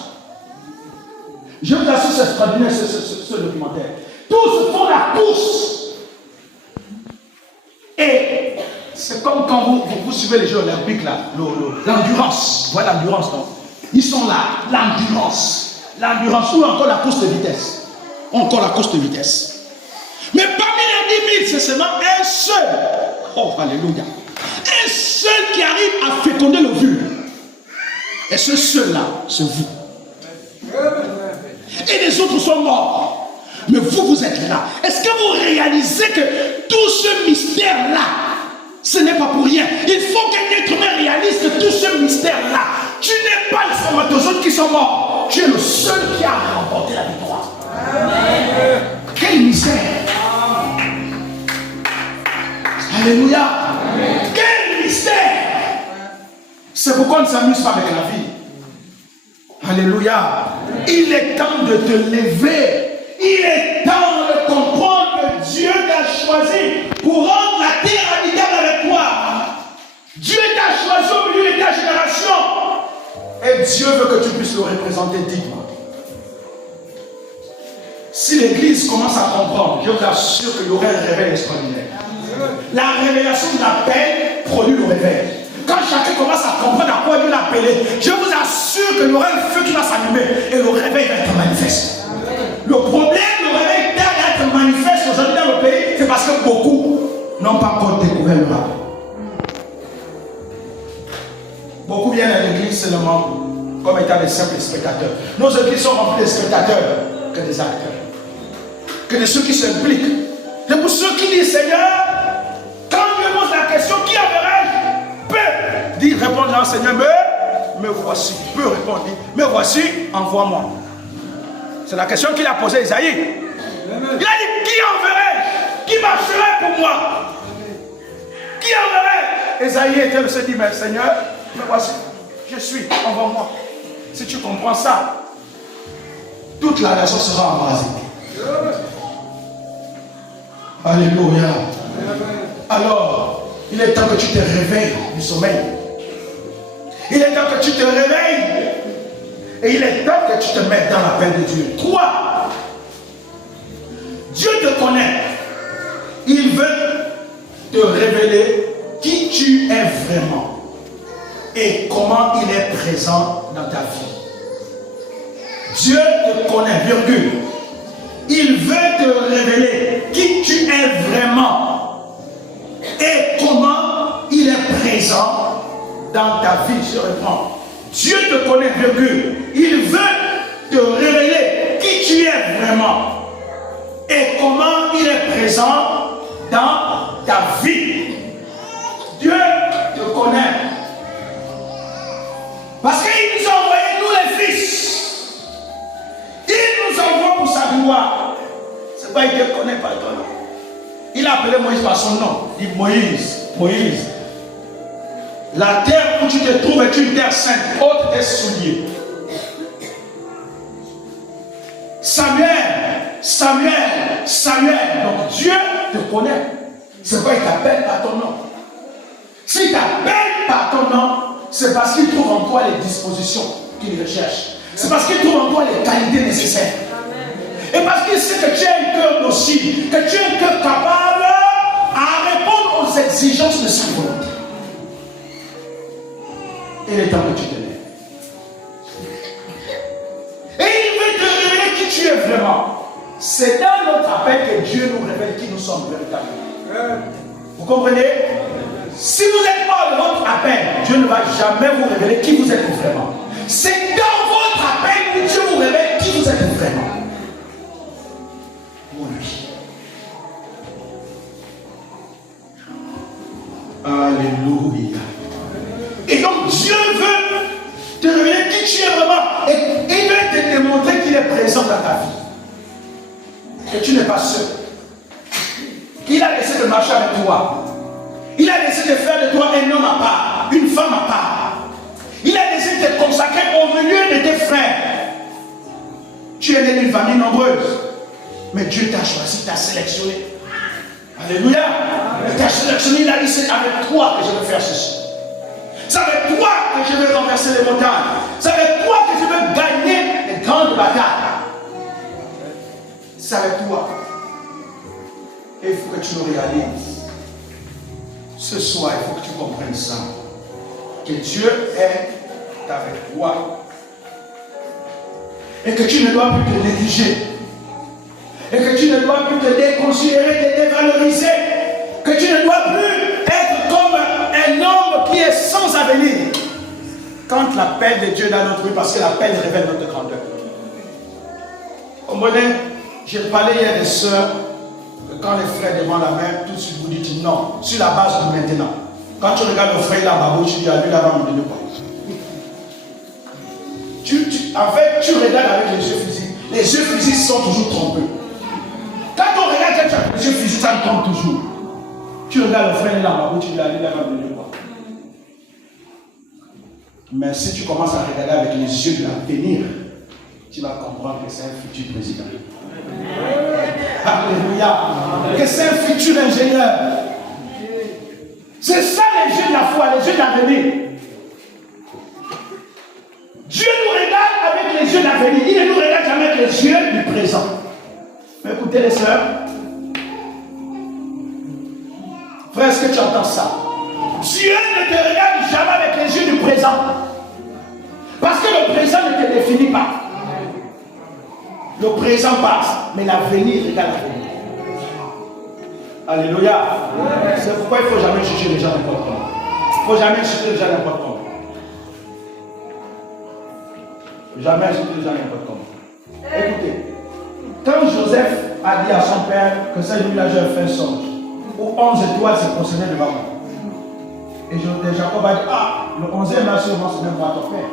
Je vous assure, c'est extraordinaire ce documentaire. Tous font la course. Et c'est comme quand vous suivez les Jeux olympiques, là, l'endurance. Voilà l'endurance, non? Ils sont là, l'endurance. L'endurance, ou encore la course de vitesse. Encore la course de vitesse. Mais parmi les 10 000, c'est seulement un seul. Oh, alléluia. Un seul qui arrive à féconder le vu. Et ce seul-là, c'est vous. Et les autres sont morts. Mais vous êtes là. Est-ce que vous réalisez que tout ce mystère-là, ce n'est pas pour rien? Il faut qu'un être humain réalise que tout ce mystère-là, tu n'es pas les spermatozoïdes qui sont morts. Tu es le seul qui a remporté la victoire. Amen. Quel mystère! Alléluia! Amen. Quel mystère! C'est pourquoi on ne s'amuse pas avec la vie. Alléluia! Amen. Il est temps de te lever. Il est temps de comprendre que Dieu t'a choisi pour rendre la terre habitable avec toi. Dieu t'a choisi au milieu de ta génération. Et Dieu veut que tu puisses le représenter dignement. Si l'Église commence à comprendre, je vous assure qu'il y aura un réveil extraordinaire. La révélation de l'appel produit le réveil. Quand chacun commence à comprendre à quoi Dieu l'a appelé, je vous assure qu'il y aura un feu qui va s'allumer et le réveil va être manifeste. Le problème, le réveil d'être manifeste aujourd'hui dans le pays, c'est parce que beaucoup n'ont pas encore découvert le rappel. Beaucoup viennent à l'église seulement comme étant des simples spectateurs. Nos églises sont remplies de spectateurs que des acteurs, que de ceux qui s'impliquent. C'est pour ceux qui disent Seigneur, quand Dieu pose la question, qui enverrai-je? Peu dit répondre au Seigneur, me voici. Peu répondre, me voici, envoie-moi. C'est la question qu'il a posée à Isaïe. Il a dit, qui enverrai-je? Qui marcherait pour moi? Qui enverrai? Isaïe était le seul dit, mais Seigneur, me voici, je suis, envoie-moi. Si tu comprends ça, toute la nation sera embrasée. Alléluia. Alors, il est temps que tu te réveilles du sommeil. Il est temps que tu te réveilles. Et il est temps que tu te mettes dans l'appel de Dieu. Toi, Dieu te connaît. Il veut te révéler qui tu es vraiment et comment il est présent dans ta vie. Dieu te connaît, virgule. Il veut te révéler qui tu es vraiment et comment il est présent dans ta vie. Je reprends. Dieu te connaît, virgule. Il veut te révéler qui tu es vraiment et comment il est présent dans ta vie. Dieu te connaît. Parce qu'il nous a envoyé, nous les fils. Il nous envoie pour sa gloire. Ce n'est pas qu'il ne connaît pas ton nom. Il a appelé Moïse par son nom. Il dit Moïse, Moïse. La terre où tu te trouves est une terre sainte, ôte tes souliers. Samuel, Samuel, Samuel. Donc Dieu te connaît. C'est pas qu'il t'appelle par ton nom. S'il t'appelle par ton nom, c'est parce qu'il trouve en toi les dispositions qu'il recherche. C'est parce qu'il trouve en toi les qualités nécessaires. Et parce qu'il sait que tu as un cœur docile, que tu as un cœur capable à répondre aux exigences de sa volonté. Il est temps que tu te lèves. Et il veut te révéler qui tu es vraiment. C'est dans notre appel que Dieu nous révèle qui nous sommes véritablement. Vous comprenez? Si vous êtes hors de votre appel, Dieu ne va jamais vous révéler qui vous êtes vraiment. C'est dans votre appel que Dieu vous révèle qui vous êtes vraiment. Oui. Alléluia. Et donc Dieu veut te révéler qui tu es vraiment. Et il veut te démontrer qu'il est présent dans ta vie. Que tu n'es pas seul. Qu'il a laissé de marcher avec toi. Il a décidé de faire de toi un homme à part, une femme à part. Il a décidé de te consacrer au milieu de tes frères. Tu es né d'une famille nombreuse, mais Dieu t'a choisi, t'a sélectionné. Alléluia. Il t'a sélectionné, il a dit c'est avec toi que je veux faire ceci. C'est avec toi que je veux renverser les montagnes. C'est avec toi que je veux gagner les grandes batailles. C'est avec toi. Et il faut que tu le réalises. Ce soir, il faut que tu comprennes ça. Que Dieu est avec toi. Et que tu ne dois plus te négliger. Et que tu ne dois plus te déconsidérer, te dévaloriser. Que tu ne dois plus être comme un homme qui est sans avenir. Quand l'appel de Dieu dans notre vie, parce que l'appel révèle notre grandeur. Comprenez, j'ai parlé hier des sœurs. Quand les frères demandent la main, tout de suite vous dites non, sur la base de maintenant. Quand tu regardes le frère là-bas, tu dis à lui là-bas, me donne quoi. En fait, tu regardes avec les yeux physiques. Les yeux physiques sont toujours trompés. Quand on regarde quelqu'un avec les yeux physiques, ça me trompe toujours. Tu regardes le frère là-bas, tu dis à lui là-bas, me donne quoi. Mais si tu commences à regarder avec les yeux de l'avenir, tu vas comprendre que c'est un futur président. Alléluia. Que c'est un futur ingénieur. C'est ça les jeux de la foi, les jeux d'avenir. Dieu nous regarde avec les yeux d'avenir. Il ne nous regarde jamais avec les yeux du présent. Écoutez les sœurs. Frère, est-ce que tu entends ça? Dieu ne te regarde jamais avec les yeux du présent. Parce que le présent ne te définit pas. Le présent passe, mais l'avenir regarde l'avenir. Alléluia. C'est pourquoi il ne faut jamais juger les gens n'importe comment. Il ne faut jamais juger les gens n'importe comment. Jamais juger les gens n'importe comment. Écoutez, quand Joseph a dit à son père que cette nuit-là, j'ai fait un songe, où 11 étoiles se procédaient devant moi. Et Jacob a dit, ah, le 11e là, sûrement, c'est même pas ton père.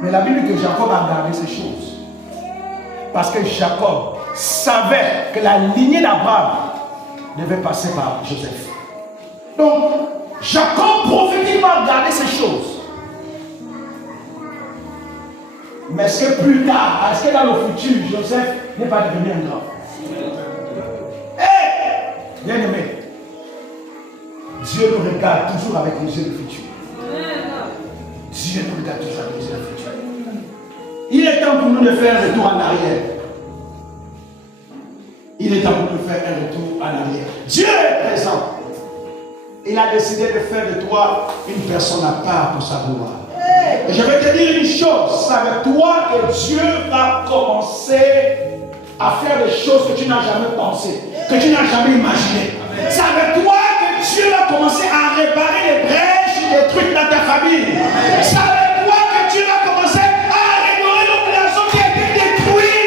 Mais la Bible dit que Jacob a gardé ces choses. Parce que Jacob savait que la lignée d'Abraham devait passer par Joseph. Donc, Jacob prophétiquement a gardé ces choses. Mais est-ce que plus tard, est-ce que dans le futur, Joseph n'est pas devenu un grand? Bien aimé, Dieu nous regarde toujours avec les yeux du futur. Dieu nous regarde toujours avec les yeux du futur. Il est temps pour nous de faire un retour en arrière. Il est temps pour nous de faire un retour en arrière. Dieu est présent. Il a décidé de faire de toi une personne à part pour sa gloire. Et je vais te dire une chose, c'est avec toi que Dieu va commencer à faire des choses que tu n'as jamais pensées, que tu n'as jamais imaginées. C'est avec toi que Dieu va commencer à réparer les brèches et les trucs dans ta famille. C'est avec toi que Dieu va commencer à rénover le blason qui a été détruit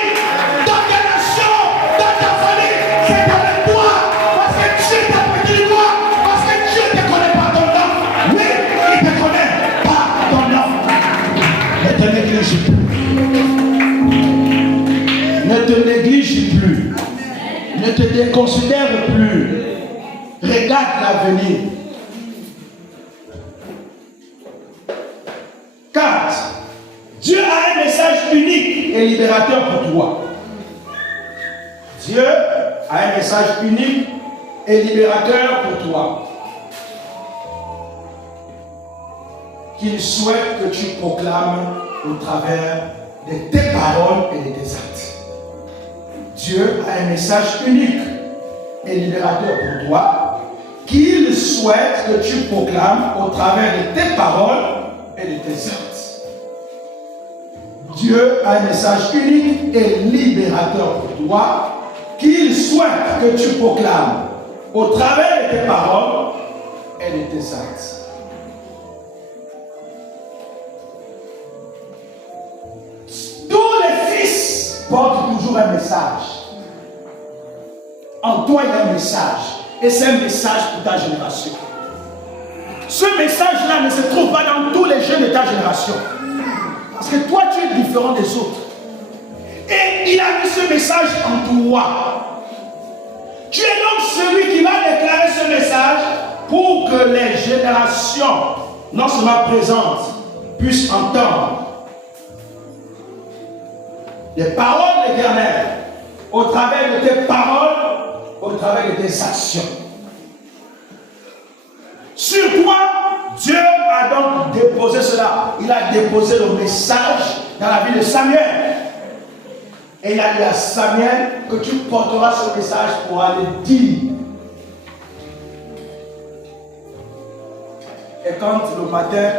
dans ta nation, dans ta famille. C'est avec toi, parce que Dieu t'a petit de toi, parce que Dieu ne te connaît pas ton nom. Oui, il ne te connaît pas ton nom. Ne te néglige plus. Ne te néglige plus. Ne te déconsidère plus. Regarde l'avenir. 4. Dieu a un message unique et libérateur pour toi. Dieu a un message unique et libérateur pour toi. Qu'il souhaite que tu proclames au travers de tes paroles et de tes actes. Dieu a un message unique et libérateur pour toi, qu'il souhaite que tu proclames au travers de tes paroles et de tes actes. Dieu a un message unique et libérateur pour toi, qu'il souhaite que tu proclames au travers de tes paroles et de tes actes. Tous les fils portent toujours un message. En toi, il y a un message. Et c'est un message pour ta génération. Ce message-là ne se trouve pas dans tous les jeunes de ta génération. Parce que toi, tu es différent des autres. Et il a mis ce message en toi. Tu es donc celui qui va déclarer ce message pour que les générations, non seulement présentes, puissent entendre les paroles de l'Éternel au travers de tes paroles, au travers de tes actions. Sur toi, Dieu a donc déposé cela. Il a déposé le message dans la vie de Samuel. Et il a dit à Samuel que tu porteras ce message pour aller dire. Et quand le matin,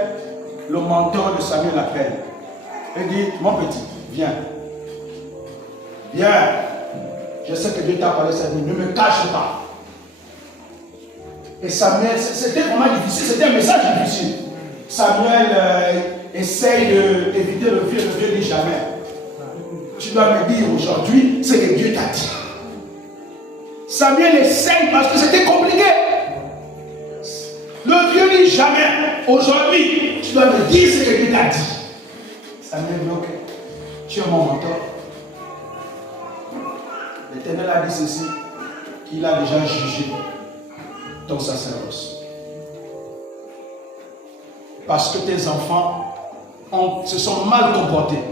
le mentor de Samuel l'appelle, il dit, mon petit, viens. Viens. Je sais que Dieu t'a parlé cette nuit, ne me cache pas. Et Samuel, c'était vraiment difficile, c'était un message difficile. Samuel essaye d'éviter le vieux dit jamais. Tu dois me dire aujourd'hui ce que Dieu t'a dit. Samuel essaye parce que c'était compliqué. Le vieux dit jamais. Aujourd'hui, tu dois me dire ce que Dieu t'a dit. Samuel dit ok, tu es mon mentor. L'Éternel a dit ceci, qu'il a déjà jugé ton sacerdoce. Parce que tes enfants se sont mal comportés.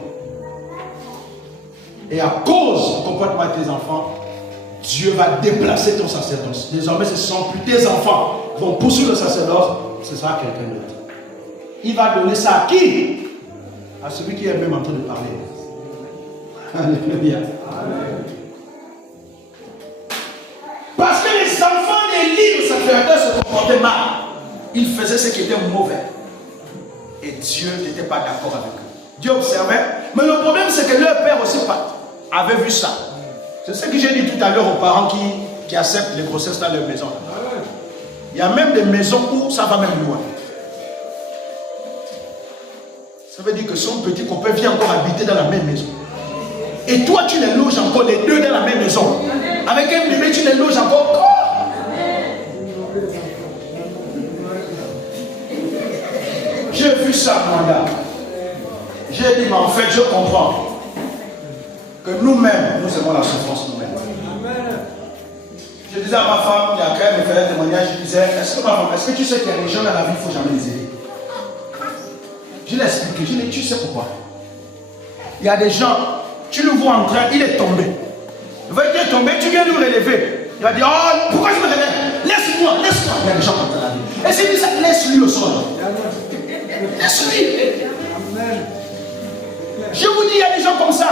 Et à cause du comportement de tes enfants, Dieu va déplacer ton sacerdoce. Désormais, ce ne sont plus tes enfants qui vont poursuivre le sacerdoce, ce sera quelqu'un d'autre. Il va donner ça à qui? À celui qui est même en train de parler. Alléluia. Parce que les enfants d'Élie, le sacerdoce, se comportaient mal. Ils faisaient ce qui était mauvais. Et Dieu n'était pas d'accord avec eux. Dieu observait. Mais le problème, c'est que leur père aussi avait vu ça. C'est ce que j'ai dit tout à l'heure aux parents qui acceptent les grossesses dans leur maison. Il y a même des maisons où ça va même loin. Ça veut dire que son petit copain vient encore habiter dans la même maison. Et toi, tu les loges encore les deux dans la même maison. Avec un bébé, tu les loges encore. J'ai vu ça, moi là. J'ai dit, mais en fait, je comprends que nous-mêmes, nous aimons la souffrance nous-mêmes. Je disais à ma femme, qui a quand même fait un témoignage, je disais, est-ce que tu sais qu'il y a des gens dans la vie, il ne faut jamais les aider? Je l'ai expliqué, je lui ai dit, tu sais pourquoi? Il y a des gens, tu le vois en train, il est tombé. Il va être tombé, tu viens lui relever. Il va dire, oh, pourquoi je me relève? Laisse-moi, laisse-moi. Il y a des gens comme ça dans la vie. Et s'il dit ça, laisse-lui au sol. Laisse-lui. Je vous dis, il y a des gens comme ça.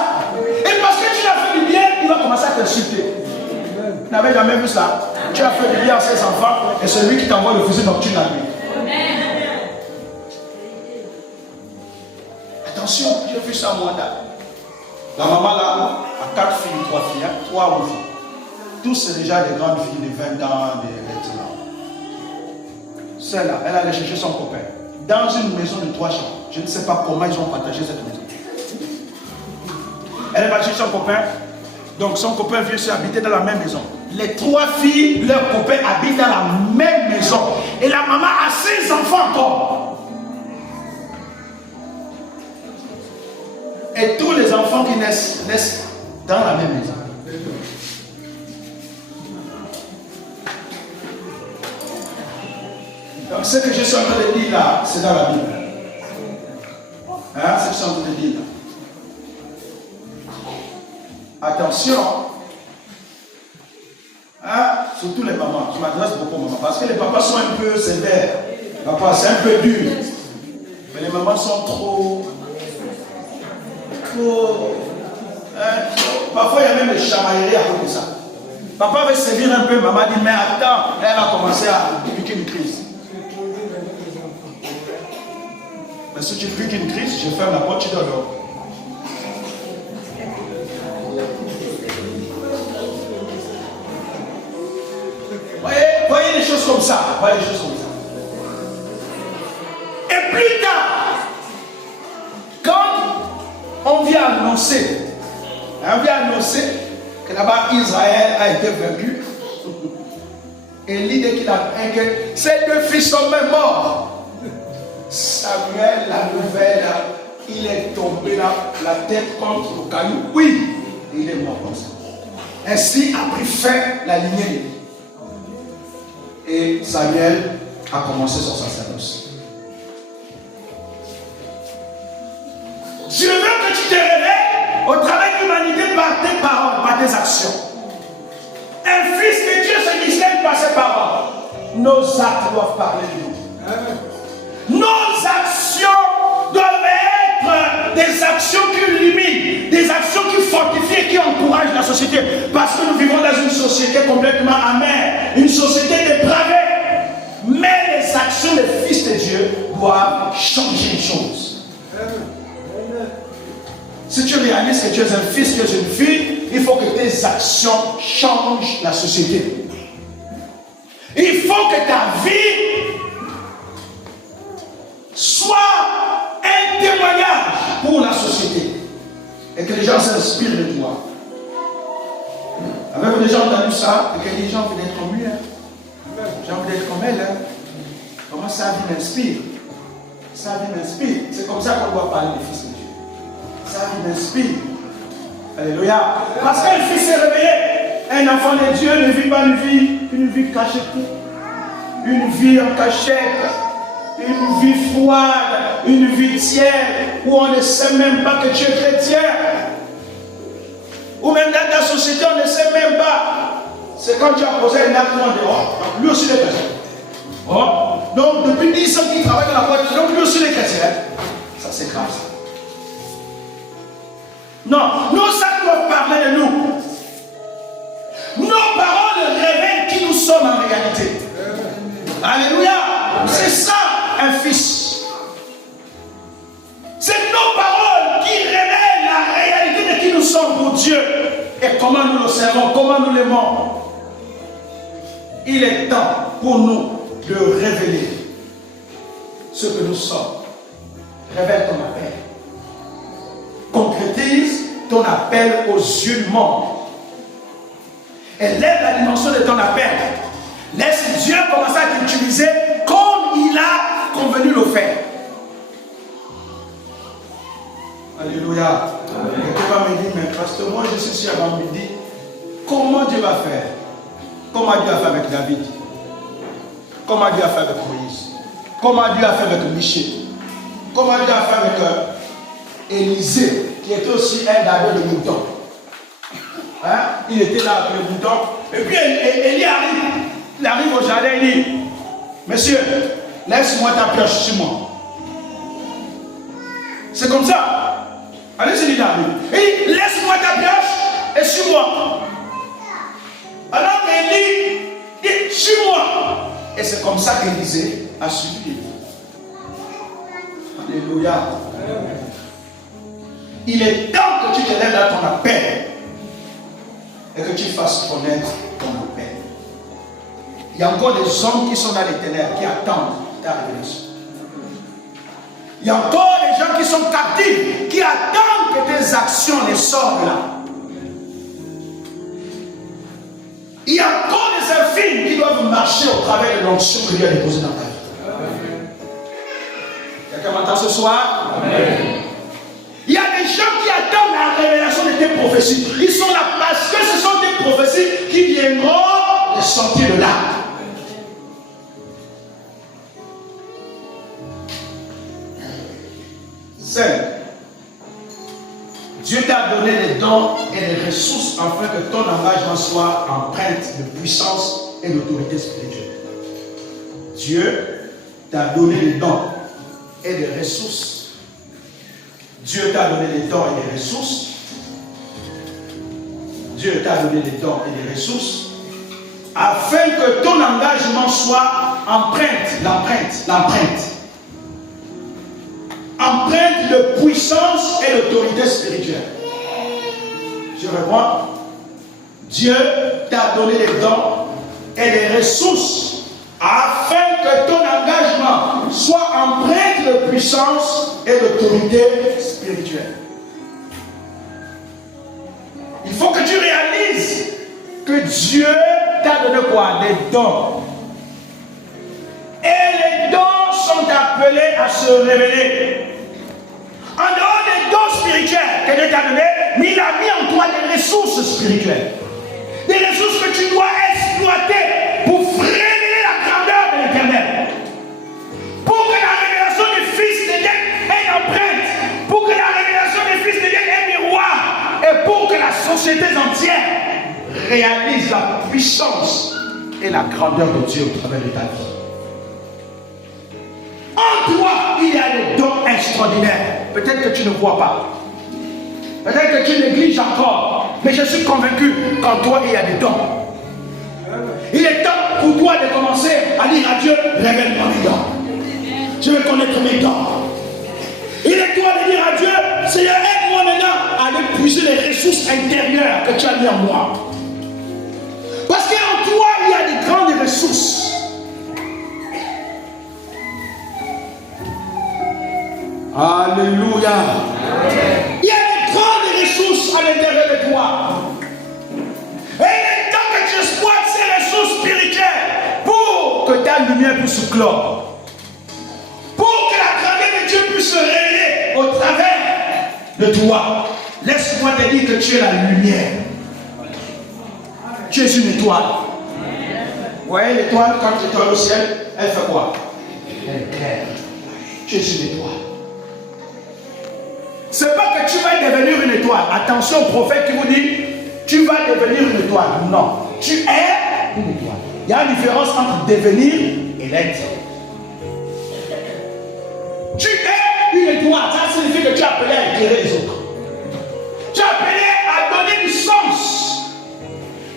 Et parce que tu as fait du bien, il va commencer à t'insulter. Vous n'avez jamais vu ça? Tu as fait du bien à ses enfants et c'est lui qui t'envoie le fusil nocturne à lui. Attention, j'ai vu ça moi là. La maman là a 4 filles, 3 filles, 3 ou filles. Tous c'est déjà des grandes filles de 20 ans, des 20 ans. Celle-là, elle allait chercher son copain. Dans une maison de 3 chambres. Je ne sais pas comment ils ont partagé cette maison. Elle va chercher son copain. Donc son copain vient se habiter dans la même maison. Les 3 filles, leur copain habitent dans la même maison. Et la maman a 6 enfants encore. Et tous les enfants qui naissent dans la même maison. Donc ce que je suis en train de dire là, c'est dans la Bible. Hein, ce que je suis en train de dire là. Attention, hein, surtout les mamans, je m'adresse beaucoup aux mamans, parce que les papas sont un peu sévères, papa c'est un peu dur, mais les mamans sont trop, parfois il y a même des chamailleries à cause de ça. Papa veut sévir un peu, maman dit mais attends, elle a commencé à piquer une crise. Mais si tu piques une crise, je ferme la porte, tu dors dehors. Voyez des choses comme ça. Voyez des choses comme ça. Et plus tard, quand on vient annoncer que là-bas Israël a été vaincu, et l'idée qu'il a vaincu, ces 2 fils sont même morts. Samuel, la nouvelle, il est tombé là, la tête contre le caillou. Oui, et il est mort comme ça. Ainsi a pris fin la lignée. Et Samuel a commencé son sacerdoce. Dieu veut que tu te réveilles au travail de l'humanité par tes paroles, par tes actions. Un fils de Dieu se distingue par ses paroles. Nos actes doivent parler de nous. Nos actions doivent être des actions qui limitent, des actions qui fortifient et qui encouragent la société. Parce que nous vivons dans une société complètement amère, une société dépravée. Mais les actions des fils de Dieu doivent changer les choses. Si tu réalises que tu es un fils, que tu es une fille, il faut que tes actions changent la société. Il faut que ta vie soit un témoignage pour la société et que les gens s'inspirent de toi. Avez-vous déjà entendu ça? Et que les gens veulent être comme lui, hein? J'ai envie d'être comme elle, hein? Comment sa vie m'inspire? Sa vie m'inspire. C'est comme ça qu'on doit parler des fils de Dieu. Sa vie m'inspire. Alléluia. Parce qu'un fils s'est réveillé. Un enfant de Dieu ne vit pas une vie cachée, une vie en cachette. Une vie froide, une vie tiède, où on ne sait même pas que tu es chrétien. Ou même dans ta société, on ne sait même pas. C'est quand tu as posé un acte en dehors. Donc lui aussi les chrétiens. Oh. Donc depuis 10 ans qu'il travaille dans la boîte, donc lui aussi les chrétiens. Ça c'est grave ça. Non, nos actes doivent parler de nous. Nos paroles révèlent qui nous sommes en réalité. Alléluia. C'est ça un fils. C'est nos paroles qui révèlent la réalité de qui nous sommes pour Dieu. Et comment nous le servons, comment nous l'aimons. Il est temps pour nous de révéler ce que nous sommes. Révèle ton appel. Concrétise ton appel aux yeux du monde. Élève la dimension de ton appel. Laisse Dieu commencer à t'utiliser comme il a convenu le faire. Alléluia. Quelqu'un va me dire, mais pasteur, moi je suis ici avant midi. Comment Dieu va faire? Comment Dieu a fait avec David? Comment Dieu a fait avec Moïse? Comment Dieu a fait avec Michel? Comment Dieu a fait avec Élisée, qui était aussi un gardien de moutons? Hein? Il était là avec le mouton. Et puis Élie arrive. Il arrive au jardin, il dit, monsieur, laisse-moi ta pioche sur moi. C'est comme ça. Allez-y, dit David. Il dit, laisse-moi ta pioche et sur moi. Alors Élie dit, sur moi. Et c'est comme ça qu'Élisée a suivi. Alléluia. Il est temps que tu te lèves dans ton appel et que tu fasses connaître ton appel. Il y a encore des hommes qui sont dans les ténèbres, qui attendent ta révélation. Il y a encore des gens qui sont captifs, qui attendent que tes actions les sortent là. Il y a encore des infimes qui doivent marcher au travers de l'onction que Dieu a déposée dans ta vie. Quelqu'un m'entend ce soir? Amen. Il y a des gens qui attendent la révélation de tes prophéties. Ils sont là parce que ce sont des prophéties qui viendront de sortir de là. Dieu t'a donné les dons et les ressources afin que ton engagement soit empreinte de puissance et d'autorité spirituelle. Dieu t'a donné les dons et les ressources. Dieu t'a donné les dons et les ressources. Dieu t'a donné les dons et les ressources afin que ton engagement soit l'empreinte de puissance et d'autorité spirituelle. Je reprends. Dieu t'a donné les dons et les ressources afin que ton engagement soit empreint de puissance et d'autorité spirituelle. Il faut que tu réalises que Dieu t'a donné quoi? Des dons. Et les dons sont appelés à se révéler. En dehors des dons spirituels que Dieu t'a donné, mais il a mis en toi des ressources spirituelles. Des ressources que tu dois exploiter pour révéler la grandeur de l'Éternel. Pour que la révélation du Fils devienne une empreinte. Pour que la révélation du Fils devienne un miroir. Et pour que la société entière réalise la puissance et la grandeur de Dieu au travers de ta vie. En toi, il y a des dons extraordinaires. Peut-être que tu ne vois pas. Peut-être que tu négliges encore. Mais je suis convaincu qu'en toi, il y a des dons. Il est temps pour toi de commencer à dire à Dieu, révèle-moi mes dons. Je veux connaître mes dons. Il est temps de dire à Dieu, Seigneur, aide-moi maintenant à aller puiser les ressources intérieures que tu as mis en moi. Parce qu'en toi, il y a des grandes ressources. Alléluia. Amen. Il y a des grandes ressources à l'intérieur de toi. Et il est temps que tu exploites ces ressources spirituelles pour que ta lumière puisse clore. Pour que la grandeur de Dieu puisse se révéler au travers de toi. Laisse-moi te dire que tu es la lumière. Tu es une étoile. Vous voyez l'étoile, quand tu étoiles au ciel, elle fait quoi? Elle éclaire. Tu es une étoile. C'est pas que tu vas devenir une étoile. Attention au prophète qui vous dit, tu vas devenir une étoile. Non, tu es une étoile. Il y a une différence entre devenir et l'être. Tu es une étoile, ça signifie que tu es appelé à éclairer les autres. Tu es appelé à donner du sens.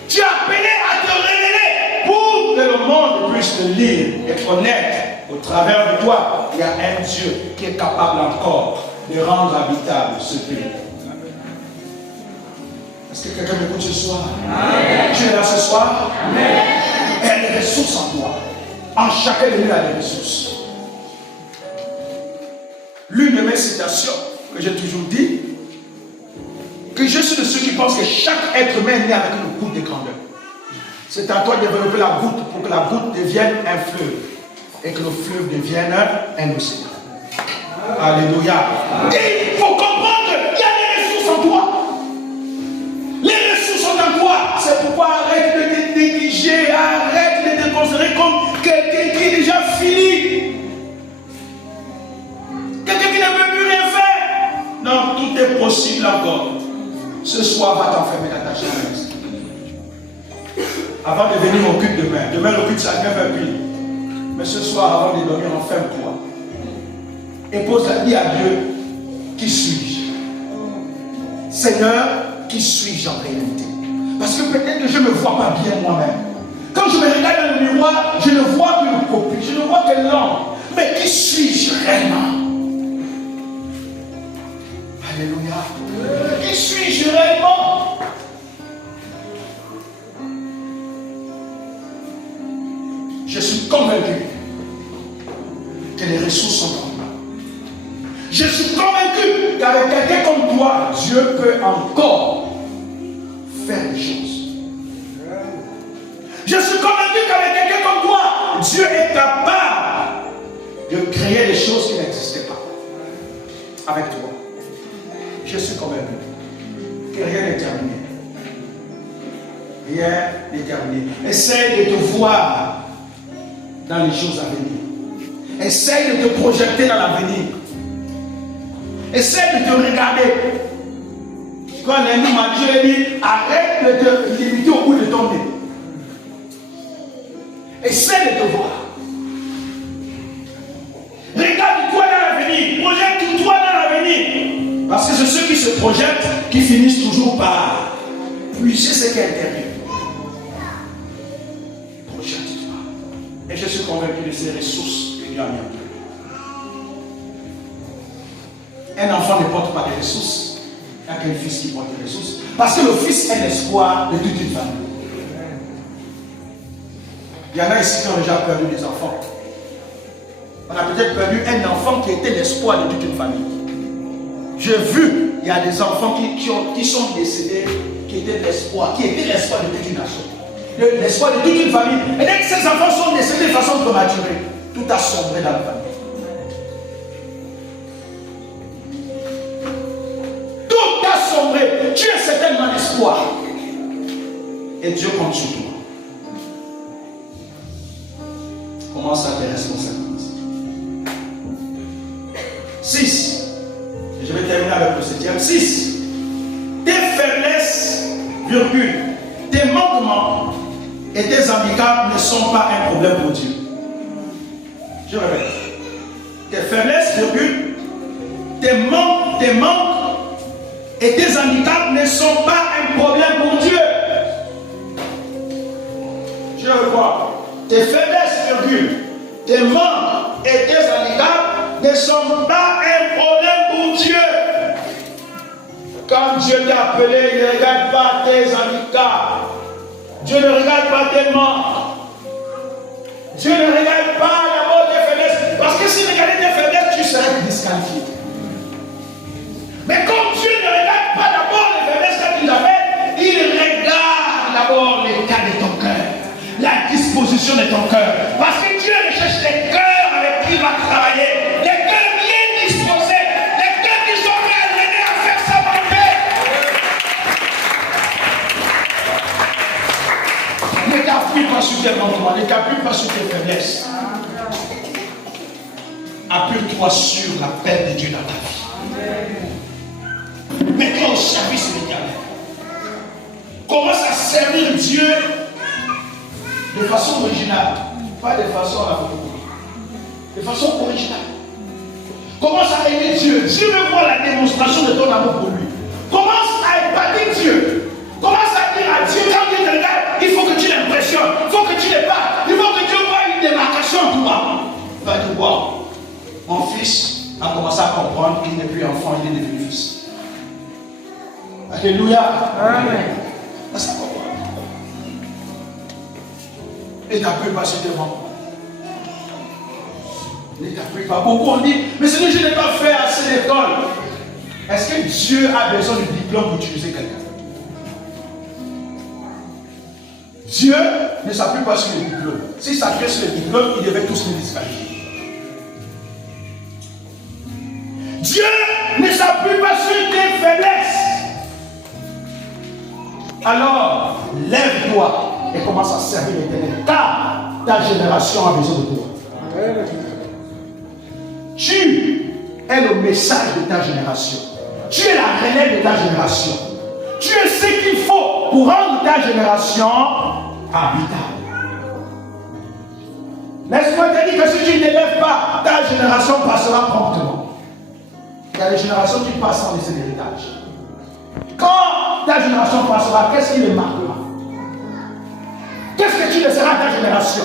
Tu es appelé à te révéler pour que le monde puisse te lire et connaître. Au travers de toi, il y a un Dieu qui est capable encore de rendre habitable ce pays. Est-ce que quelqu'un m'écoute ce soir? Amen. Tu es là ce soir? Amen. Il y a des ressources en toi. En chacun de nous, il y a des ressources. L'une de mes citations que j'ai toujours dit, que je suis de ceux qui pensent que chaque être humain est né avec une goutte de grandeur. C'est à toi de développer la goutte pour que la goutte devienne un fleuve et que le fleuve devienne un océan. Alléluia. Et il faut comprendre qu'il y a des ressources en toi. Les ressources sont en toi. C'est pourquoi arrête de te négliger, arrête de te considérer comme quelqu'un qui est déjà fini. Quelqu'un qui ne peut plus rien faire. Non, tout est possible encore. Ce soir, va t'enfermer dans ta chambre. Avant de venir au culte demain. Demain, le culte, c'est à 9h. Mais ce soir, avant de dormir, enferme-toi. Et pose la vie à Dieu. Qui suis-je? Seigneur, qui suis-je en réalité? Parce que peut-être que je ne me vois pas bien moi-même. Quand je me regarde dans le miroir, je ne vois qu'une copie, je ne vois que l'homme. Mais qui suis-je réellement? Alléluia. Qui suis-je réellement? Je suis convaincu que les ressources sont en moi. Je suis convaincu qu'avec quelqu'un comme toi, Dieu peut encore faire des choses. Je suis convaincu qu'avec quelqu'un comme toi, Dieu est capable de créer des choses qui n'existaient pas. Avec toi. Je suis convaincu que rien n'est terminé. Rien n'est terminé. Essaye de te voir dans les choses à venir. Essaye de te projeter dans l'avenir. Essaye de te regarder. Quand l'ennemi m'a dit, arrête de te limiter au bout de ton nez. Essaye de te voir. Regarde-toi dans l'avenir. Projette-toi dans l'avenir. Parce que c'est ceux qui se projettent qui finissent toujours par puiser ce qui est intérieur. Projette-toi. Et je suis convaincu de ces ressources que Dieu a mis en toi. Un enfant ne porte pas de ressources. Il n'y a qu'un fils qui porte des ressources. Parce que le fils est l'espoir de toute une famille. Il y en a ici qui ont déjà perdu des enfants. On a peut-être perdu un enfant qui était l'espoir de toute une famille. J'ai vu, il y a des enfants qui sont décédés, qui étaient l'espoir de toute une nation. L'espoir de toute une famille. Et dès que ces enfants sont décédés de façon prématurée, tout a sombré dans la famille. Tout a sombré. Tu es certainement l'espoir. Et Dieu compte sur toi. Commence à tes responsabilités. 6. Je vais terminer avec le 7e. 6. Tes faiblesses, virgule, tes manquements et tes handicaps ne sont pas un problème pour Dieu. Je répète. Tes faiblesses, virgule, tes manques et tes handicaps ne sont pas un problème pour Dieu. Je revois. Tes faiblesses, virgule, tes manques et tes handicaps ne sont pas un problème pour Dieu. Quand Dieu t'a appelé, il ne regarde pas tes handicaps. Dieu ne regarde pas tes manques. Dieu ne regarde pas d'abord tes faiblesses. Parce que s'il regardait tes faiblesses, tu serais disqualifié. Mais comme Dieu ne regarde pas d'abord les faiblesses que tu appelles, il regarde d'abord l'état de ton cœur, la disposition de ton cœur. Parce que Dieu recherche des cœurs avec qui il va travailler, des cœurs bien disposés, des cœurs qui sont prêts à l'aider à faire sa volonté. Ne t'appuie pas sur tes manquements, ne t'appuie pas sur tes faiblesses. Appuie-toi sur la paix de Dieu dans ta vie. Mets-toi au service de l'Éternel. Commence à servir Dieu de façon originale, pas de façon à la photocopie, de façon originale. Commence à aimer Dieu. Dieu veut voir la démonstration de ton amour pour lui. Commence à épater Dieu. Commence à dire à Dieu, quand il te regarde, il faut que tu l'impressionnes, il faut que tu l'épates, il faut que Dieu voie une démarcation en toi. Il va te voir. Mon fils a commencé à comprendre qu'il n'est plus enfant, il est devenu fils. Alléluia. Amen. Ça comprend. Et n'appuie pas sur devant. Ne t'appuie pas. Beaucoup ont dit, mais ce que je n'ai pas fait assez d'école. Est-ce que Dieu a besoin du diplôme pour utiliser quelqu'un? Dieu ne s'appuie pas sur le diplôme. S'il s'appuie sur le diplôme, il devait tous les disqualifier. Dieu ne s'appuie pas sur tes faiblesses. Alors, lève-toi et commence à servir l'Éternel. Car ta génération a besoin de toi. Tu es le message de ta génération. Tu es la relève de ta génération. Tu es ce qu'il faut pour rendre ta génération habitable. Laisse-moi te dire que si tu ne t'élèves pas, ta génération passera promptement. Il y a des générations qui passent sans laisser d'héritage. Quand ta génération passera, qu'est-ce qui les marquera? Qu'est-ce que tu laisseras à ta génération?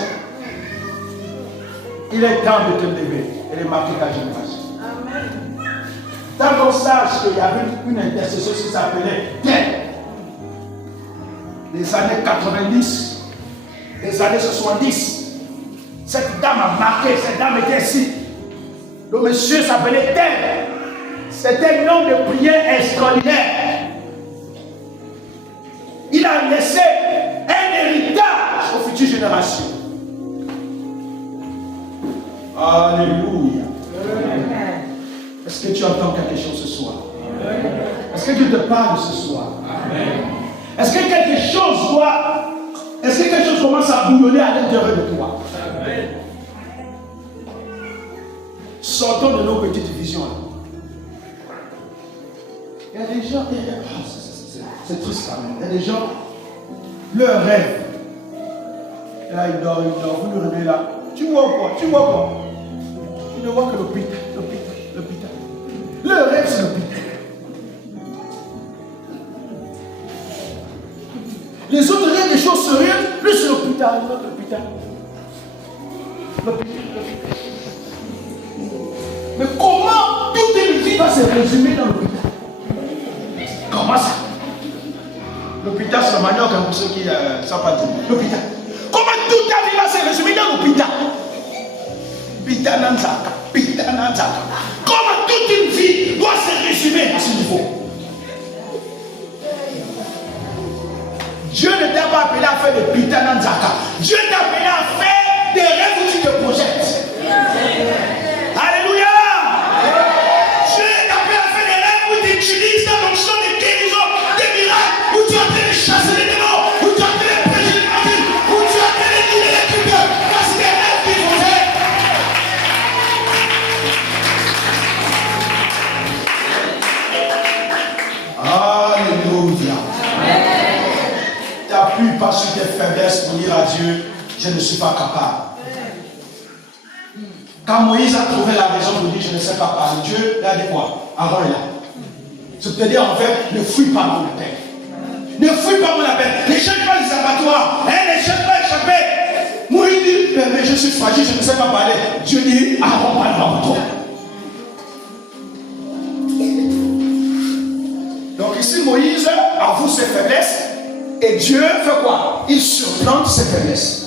Il est temps de te lever et de marquer ta génération. Amen. Tant qu'on sache qu'il y avait une intercession qui s'appelait Terre. Les années 90, les années 70. Cette dame a marqué, cette dame était ici. Le monsieur s'appelait Terre. C'était un homme de prière extraordinaire. Il a laissé un héritage aux futures générations. Alléluia. Amen. Est-ce que tu entends quelque chose ce soir? Amen. Est-ce que Dieu te parle ce soir? Amen. Est-ce que quelque chose commence à bouillonner à l'intérieur de toi? Amen. Sortons de nos petites visions. Il y a des gens, c'est triste quand même. Il y a des gens, leur rêve. Et là, il dort, vous le réveillez là. Tu vois quoi? Tu vois quoi? Tu ne vois que l'hôpital. Leur rêve, c'est l'hôpital. Les autres rêvent des choses sérieuses, lui c'est l'hôpital. Mais comment toute une vie va se résumer dans l'hôpital? Comment ça? L'hôpital, c'est le manioc pour ceux qui ne savent pas dire. L'hôpital. Comment toute ta vie va se résumer dans l'hôpital? Comment toute une vie doit se résumer à ce niveau? Dieu ne t'a pas appelé à faire des pitananzaka. Dieu t'a appelé à faire des rêves où tu te projettes. Alléluia. Dieu t'a appelé à faire des rêves où tu utilises ta fonction de guérison, des miracles, où tu es en train de chasser les démons, où tu es en train de prêcher l'évangile, où tu es en train de guider les cultures. Parce que les rêves qui vont faire. Alléluia. T'appuies pas sur tes faiblesses pour dire à Dieu, je ne suis pas capable. Quand Moïse a trouvé la raison pour dire je ne sais pas parler, Dieu l'a dit quoi? Avant et là. C'est-à-dire en fait, ne fuis pas mon appel. Ne fuis pas mon appel. N'échappe pas les abattoirs. N'échappe pas échapper. Moïse dit, mais je suis fragile, je ne sais pas parler. Dieu dit, Aaron parlera pour toi. Donc ici, Moïse avoue ses faiblesses. Et Dieu fait quoi? Il surplante ses faiblesses.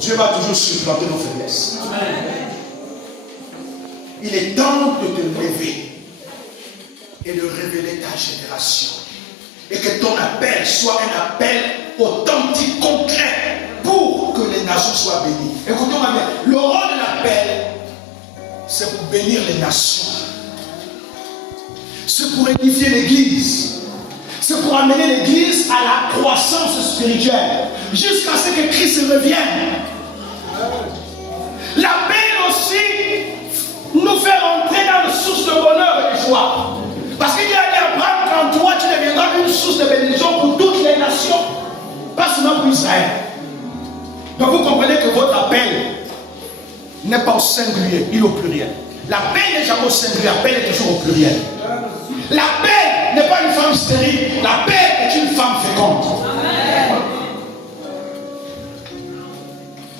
Dieu va toujours supplanter nos faiblesses. Il est temps de te lever et de révéler ta génération. Et que ton appel soit un appel authentique, concret, pour que les nations soient bénies. Écoutez-moi bien, le rôle de l'appel, c'est pour bénir les nations. C'est pour édifier l'église. C'est pour amener l'église à la croissance spirituelle. Jusqu'à ce que Christ revienne. L'appel aussi nous fait rentrer dans la source de bonheur et de joie. Parce qu'il y a des Abraham de bénédiction pour toutes les nations, pas seulement pour Israël. Donc vous comprenez que votre appel n'est pas au singulier, il est au pluriel. L'appel n'est jamais au singulier, l'appel est toujours au pluriel. L'appel n'est pas une femme stérile, l'appel est une femme féconde.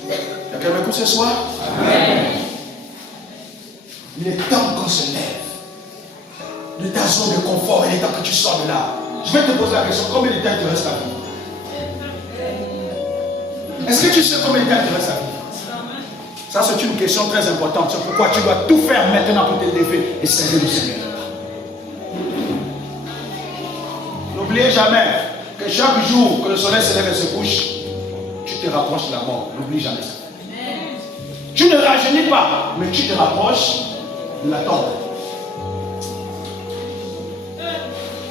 Il y a quelqu'un m'écoute ce soir? Amen. Il est temps qu'on se lève de ta zone de confort, il est temps que tu sors de là. Je vais te poser la question, combien de temps il te reste à vivre? Est-ce que tu sais combien de temps il te reste à vivre? Ça, c'est une question très importante. C'est pourquoi tu dois tout faire maintenant pour te lever et servir le Seigneur. N'oubliez jamais que chaque jour que le soleil se lève et se couche, tu te rapproches de la mort. N'oublie jamais ça. Tu ne rajeunis pas, mais tu te rapproches de la tombe.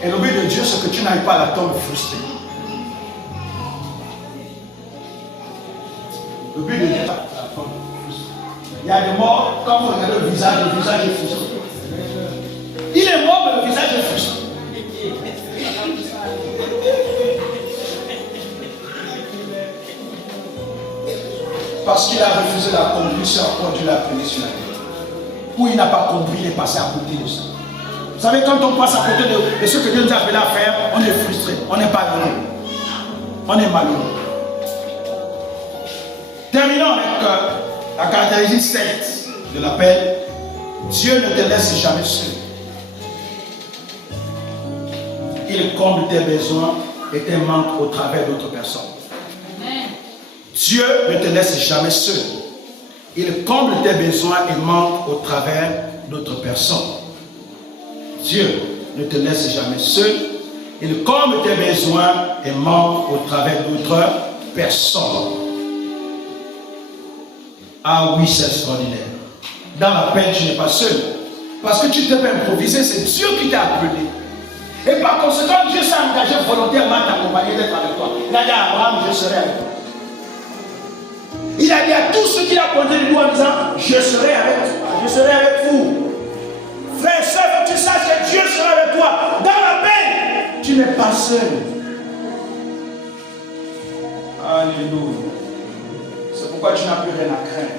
Et le but de Dieu, c'est que tu n'ailles pas à la tombe frustré. Le but de Dieu, c'est la tombe frustrée. Il y a des morts, quand vous regardez le visage est frustré. Il est mort, mais le visage est frustré. Parce qu'il a refusé d'accomplir ce à quoi Dieu l'a appelé sur la terre. Ou il n'a pas compris, il est passé à côté de ça. Vous savez, quand on passe à côté de ce que Dieu nous a appelé à faire, on est frustré, on n'est pas heureux, on est malheureux. Terminons avec la caractéristique 7 de l'appel. Dieu ne te laisse jamais seul. Il comble tes besoins et tes manques au travers d'autres personnes. Dieu ne te laisse jamais seul. Il comble tes besoins et manques au travers d'autres personnes. Dieu ne te laisse jamais seul. Il comble tes besoins et manques au travers d'autres personnes. Ah oui, c'est extraordinaire. Dans l'appel, tu n'es pas seul. Parce que tu t'es pas improvisé, c'est Dieu qui t'a appelé. Et par conséquent, Dieu s'est engagé volontairement à t'accompagner, d'être avec toi. Il a dit à Abraham, je serai avec toi. Il a dit à tous ceux qui l'ont pointé du doigt en disant, je serai avec toi, je serai avec vous. Frère et soeur, tu saches que Dieu sera avec toi. Dans la paix, tu n'es pas seul. Alléluia. C'est pourquoi tu n'as plus rien à craindre.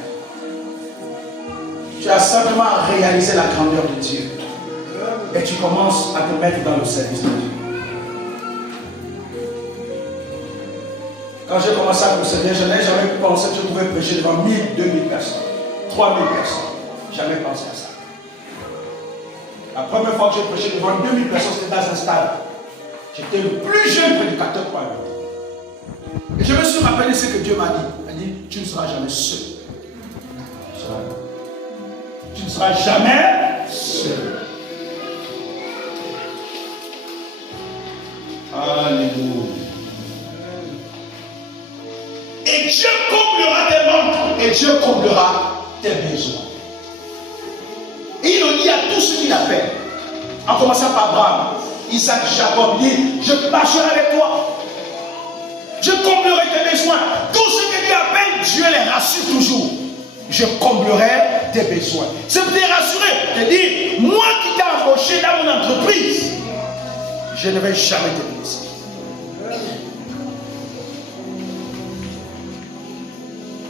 Tu as simplement à réaliser la grandeur de Dieu. Et tu commences à te mettre dans le service de Dieu. Quand j'ai commencé à me servir, je n'ai jamais pensé que je pouvais prêcher devant 1000, 2000 personnes, 3000 personnes. Jamais pensé à ça. La première fois que j'ai prêché devant 2000 personnes, c'était dans un stade. J'étais le plus jeune prédicateur pour eux. Et je me suis rappelé ce que Dieu m'a dit. Il m'a dit, tu ne seras jamais seul. Tu ne seras jamais seul. Alléluia. Et Dieu comblera tes manques. Et Dieu comblera tes besoins. Et il le dit à tous ceux qui l'appellent. En commençant par Abraham, Isaac, Jacob, il dit, je marcherai avec toi. Je comblerai tes besoins. Tous ceux que Dieu appelle, Dieu les rassure toujours. Je comblerai tes besoins. C'est pour te rassurer, te dire, moi qui t'ai embauché dans mon entreprise, je ne vais jamais te laisser.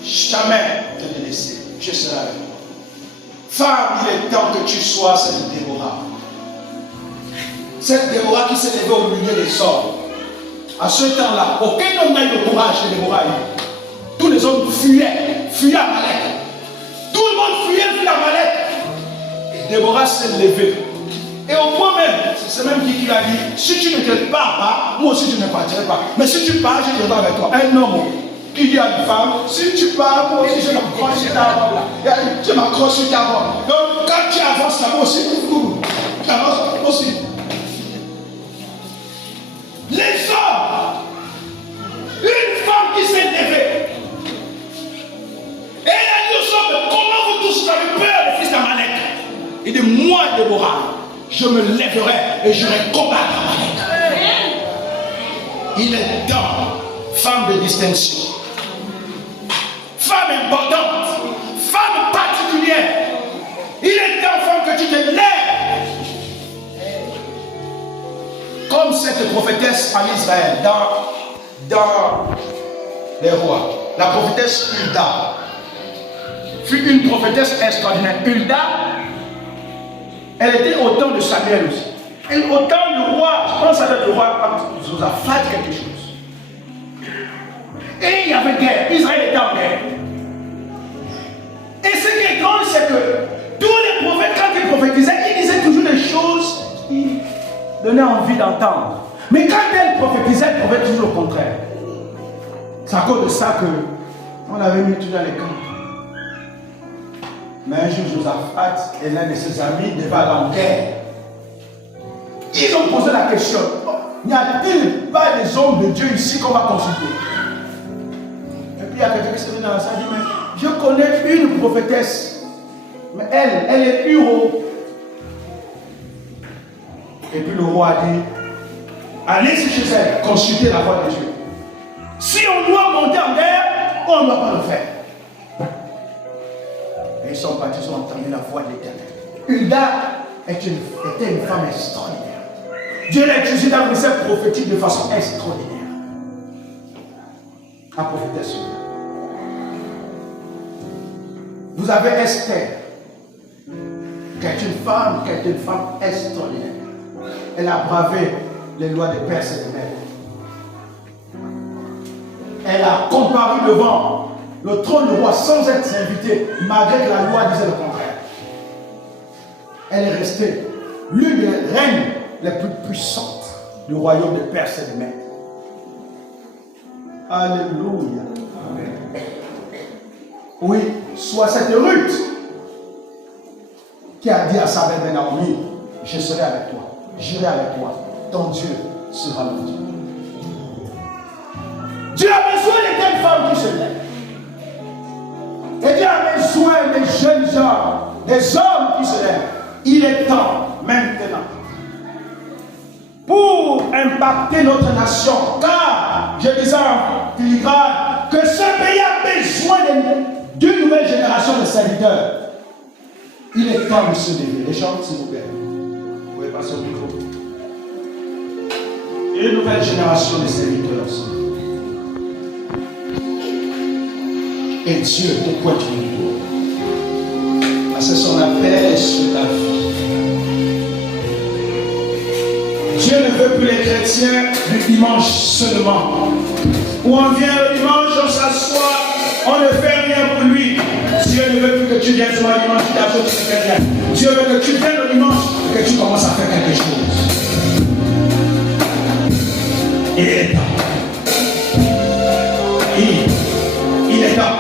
Jamais te laisser. Je serai avec toi. Femme, il est temps que tu sois cette Déborah. Cette Déborah qui s'est levée au milieu des hommes. À ce temps-là, aucun homme n'a eu le courage de Déborah. Tous les hommes fuyaient Amalek. Tout le monde fuyait Amalek. Déborah s'est levée. Et au point même, c'est même qui l'a dit, si tu ne te pars pas, moi aussi je ne partirai pas. Mais si tu pars, je viendrai avec toi. Un homme qui dit à une femme, si tu pars, moi aussi je m'accroche sur ta robe là. Je m'accroche sur ta robe. Donc quand tu avances là, moi aussi, tu avances moi aussi. Les hommes, une femme qui s'est levée. Et elle a dit aux hommes, comment vous tous avez peur des fils d'Amalek? Il dit, moi Déborah, je me lèverai et je vais combattre Amalek. Il est temps, femme de distinction, femme importante, femme particulière. Il est temps, femme, que tu te lèves. Comme cette cette prophétesse en Israël, dans les rois. La prophétesse Hulda fut une prophétesse extraordinaire. Hulda, elle était au temps de Samuel aussi. Et au temps du roi, je pense à le roi Josaphat quelque chose. Et il y avait guerre. Israël était en guerre. Et ce qui est étrange, c'est que tous les prophètes, quand ils prophétisaient, ils disaient toujours des choses qui donnaient envie d'entendre. Mais quand elle prophétisait, elle prophétisait toujours le contraire. C'est à cause de ça que on avait mis tout dans les camps. Mais un jour, Josaphat et l'un de ses amis devaient aller en guerre. Ils ont posé la question, n'y a-t-il pas des hommes de Dieu ici qu'on va consulter? Et puis il y a quelqu'un qui s'est venu dans la salle et dit, mais je connais une prophétesse, mais elle est pure. Et puis le roi a dit, allez-y chez elle, consultez la voix de Dieu. Si on doit monter en guerre, on ne doit pas le faire. Et ils sont partis, ils ont entendu la voix de l'Éternel. Hulda était une femme extraordinaire. Dieu l'a utilisée dans le message prophétique de façon extraordinaire. La prophétesse. Vous avez Esther, qui est une femme extraordinaire. Elle a bravé les lois des Perses et des Mèdes. Elle a comparu devant le trône du roi sans être invitée, malgré que la loi disait le contraire. Elle est restée l'une des reines les plus puissantes du royaume des Perses et des Mèdes. Alléluia. Amen. Oui, soit cette Ruth qui a dit à sa belle Naomi, je serai avec toi, j'irai avec toi, ton Dieu sera mon Dieu. Dieu a besoin de telles femmes qui se lèvent. Et Dieu a besoin des jeunes gens, des hommes qui se lèvent. Il est temps, maintenant, pour impacter notre nation. Car, je disais en filigrane, que ce pays a besoin d'une nouvelle génération de serviteurs. Il est temps de se lever. Les gens, s'il vous plaît, vous pouvez passer au micro. Une nouvelle génération de serviteurs aussi. Et Dieu te pointe du doigt. Parce que son appel est sur la vie. Dieu ne veut plus les chrétiens du dimanche seulement. Où on vient le dimanche, on s'assoit, on ne fait rien pour lui. Dieu ne veut plus que tu viennes sur le dimanche, tu t'assois, tu ne fais rien. Dieu veut que tu viennes le dimanche et que tu commences à faire quelque chose. Il est temps. Il est temps.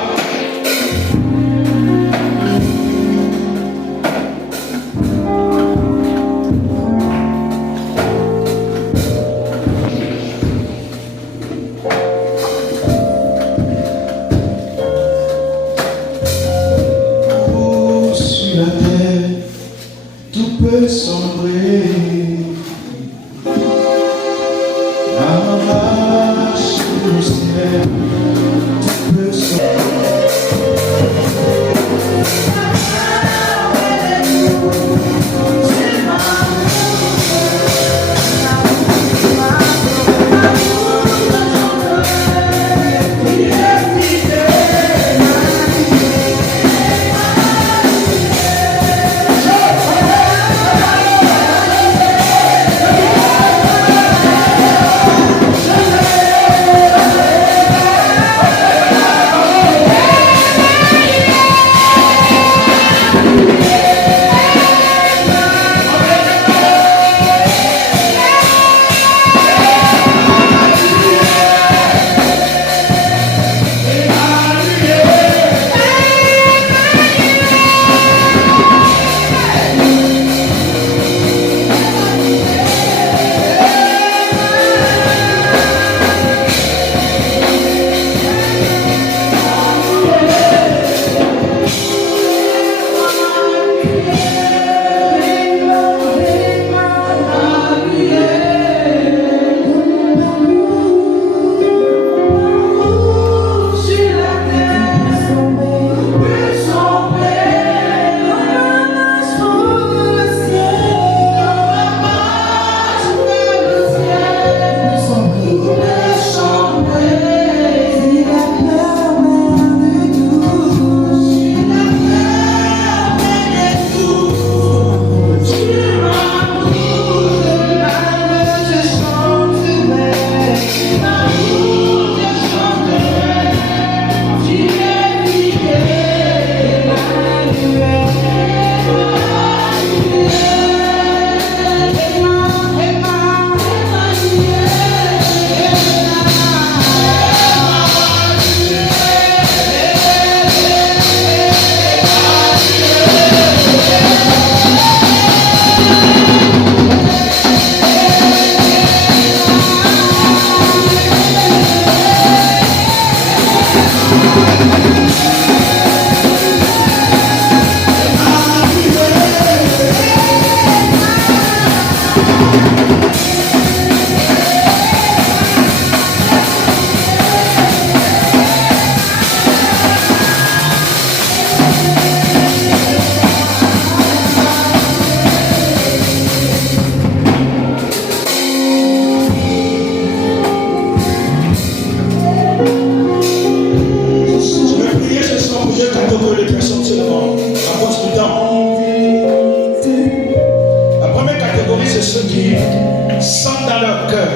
sentent dans leur cœur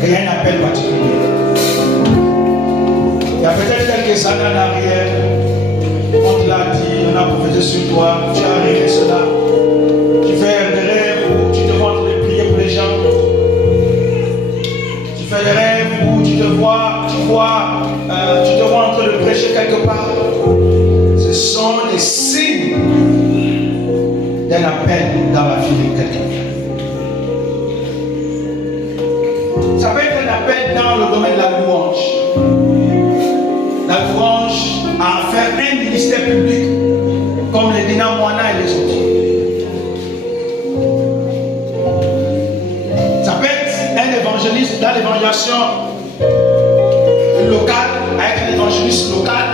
qu'il y a un appel particulier. Il y a peut-être quelques années en arrière, on te l'a dit, on a prophétisé sur toi, tu as rêvé cela. Tu fais des rêves où tu te vois en train de prier pour les gens. Tu fais des rêves où tu te vois en train de prêcher quelque part. Ce sont des signes d'un appel dans la vie de quelqu'un. Ça peut être un appel dans le domaine de la louange. La louange à faire un ministère public comme les Dina Moana et les autres. Ça peut être un évangéliste dans l'évangélisation locale, à être un évangéliste local,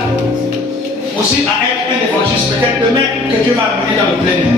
aussi à être un évangéliste peut-être demain que Dieu va amener dans le plein air.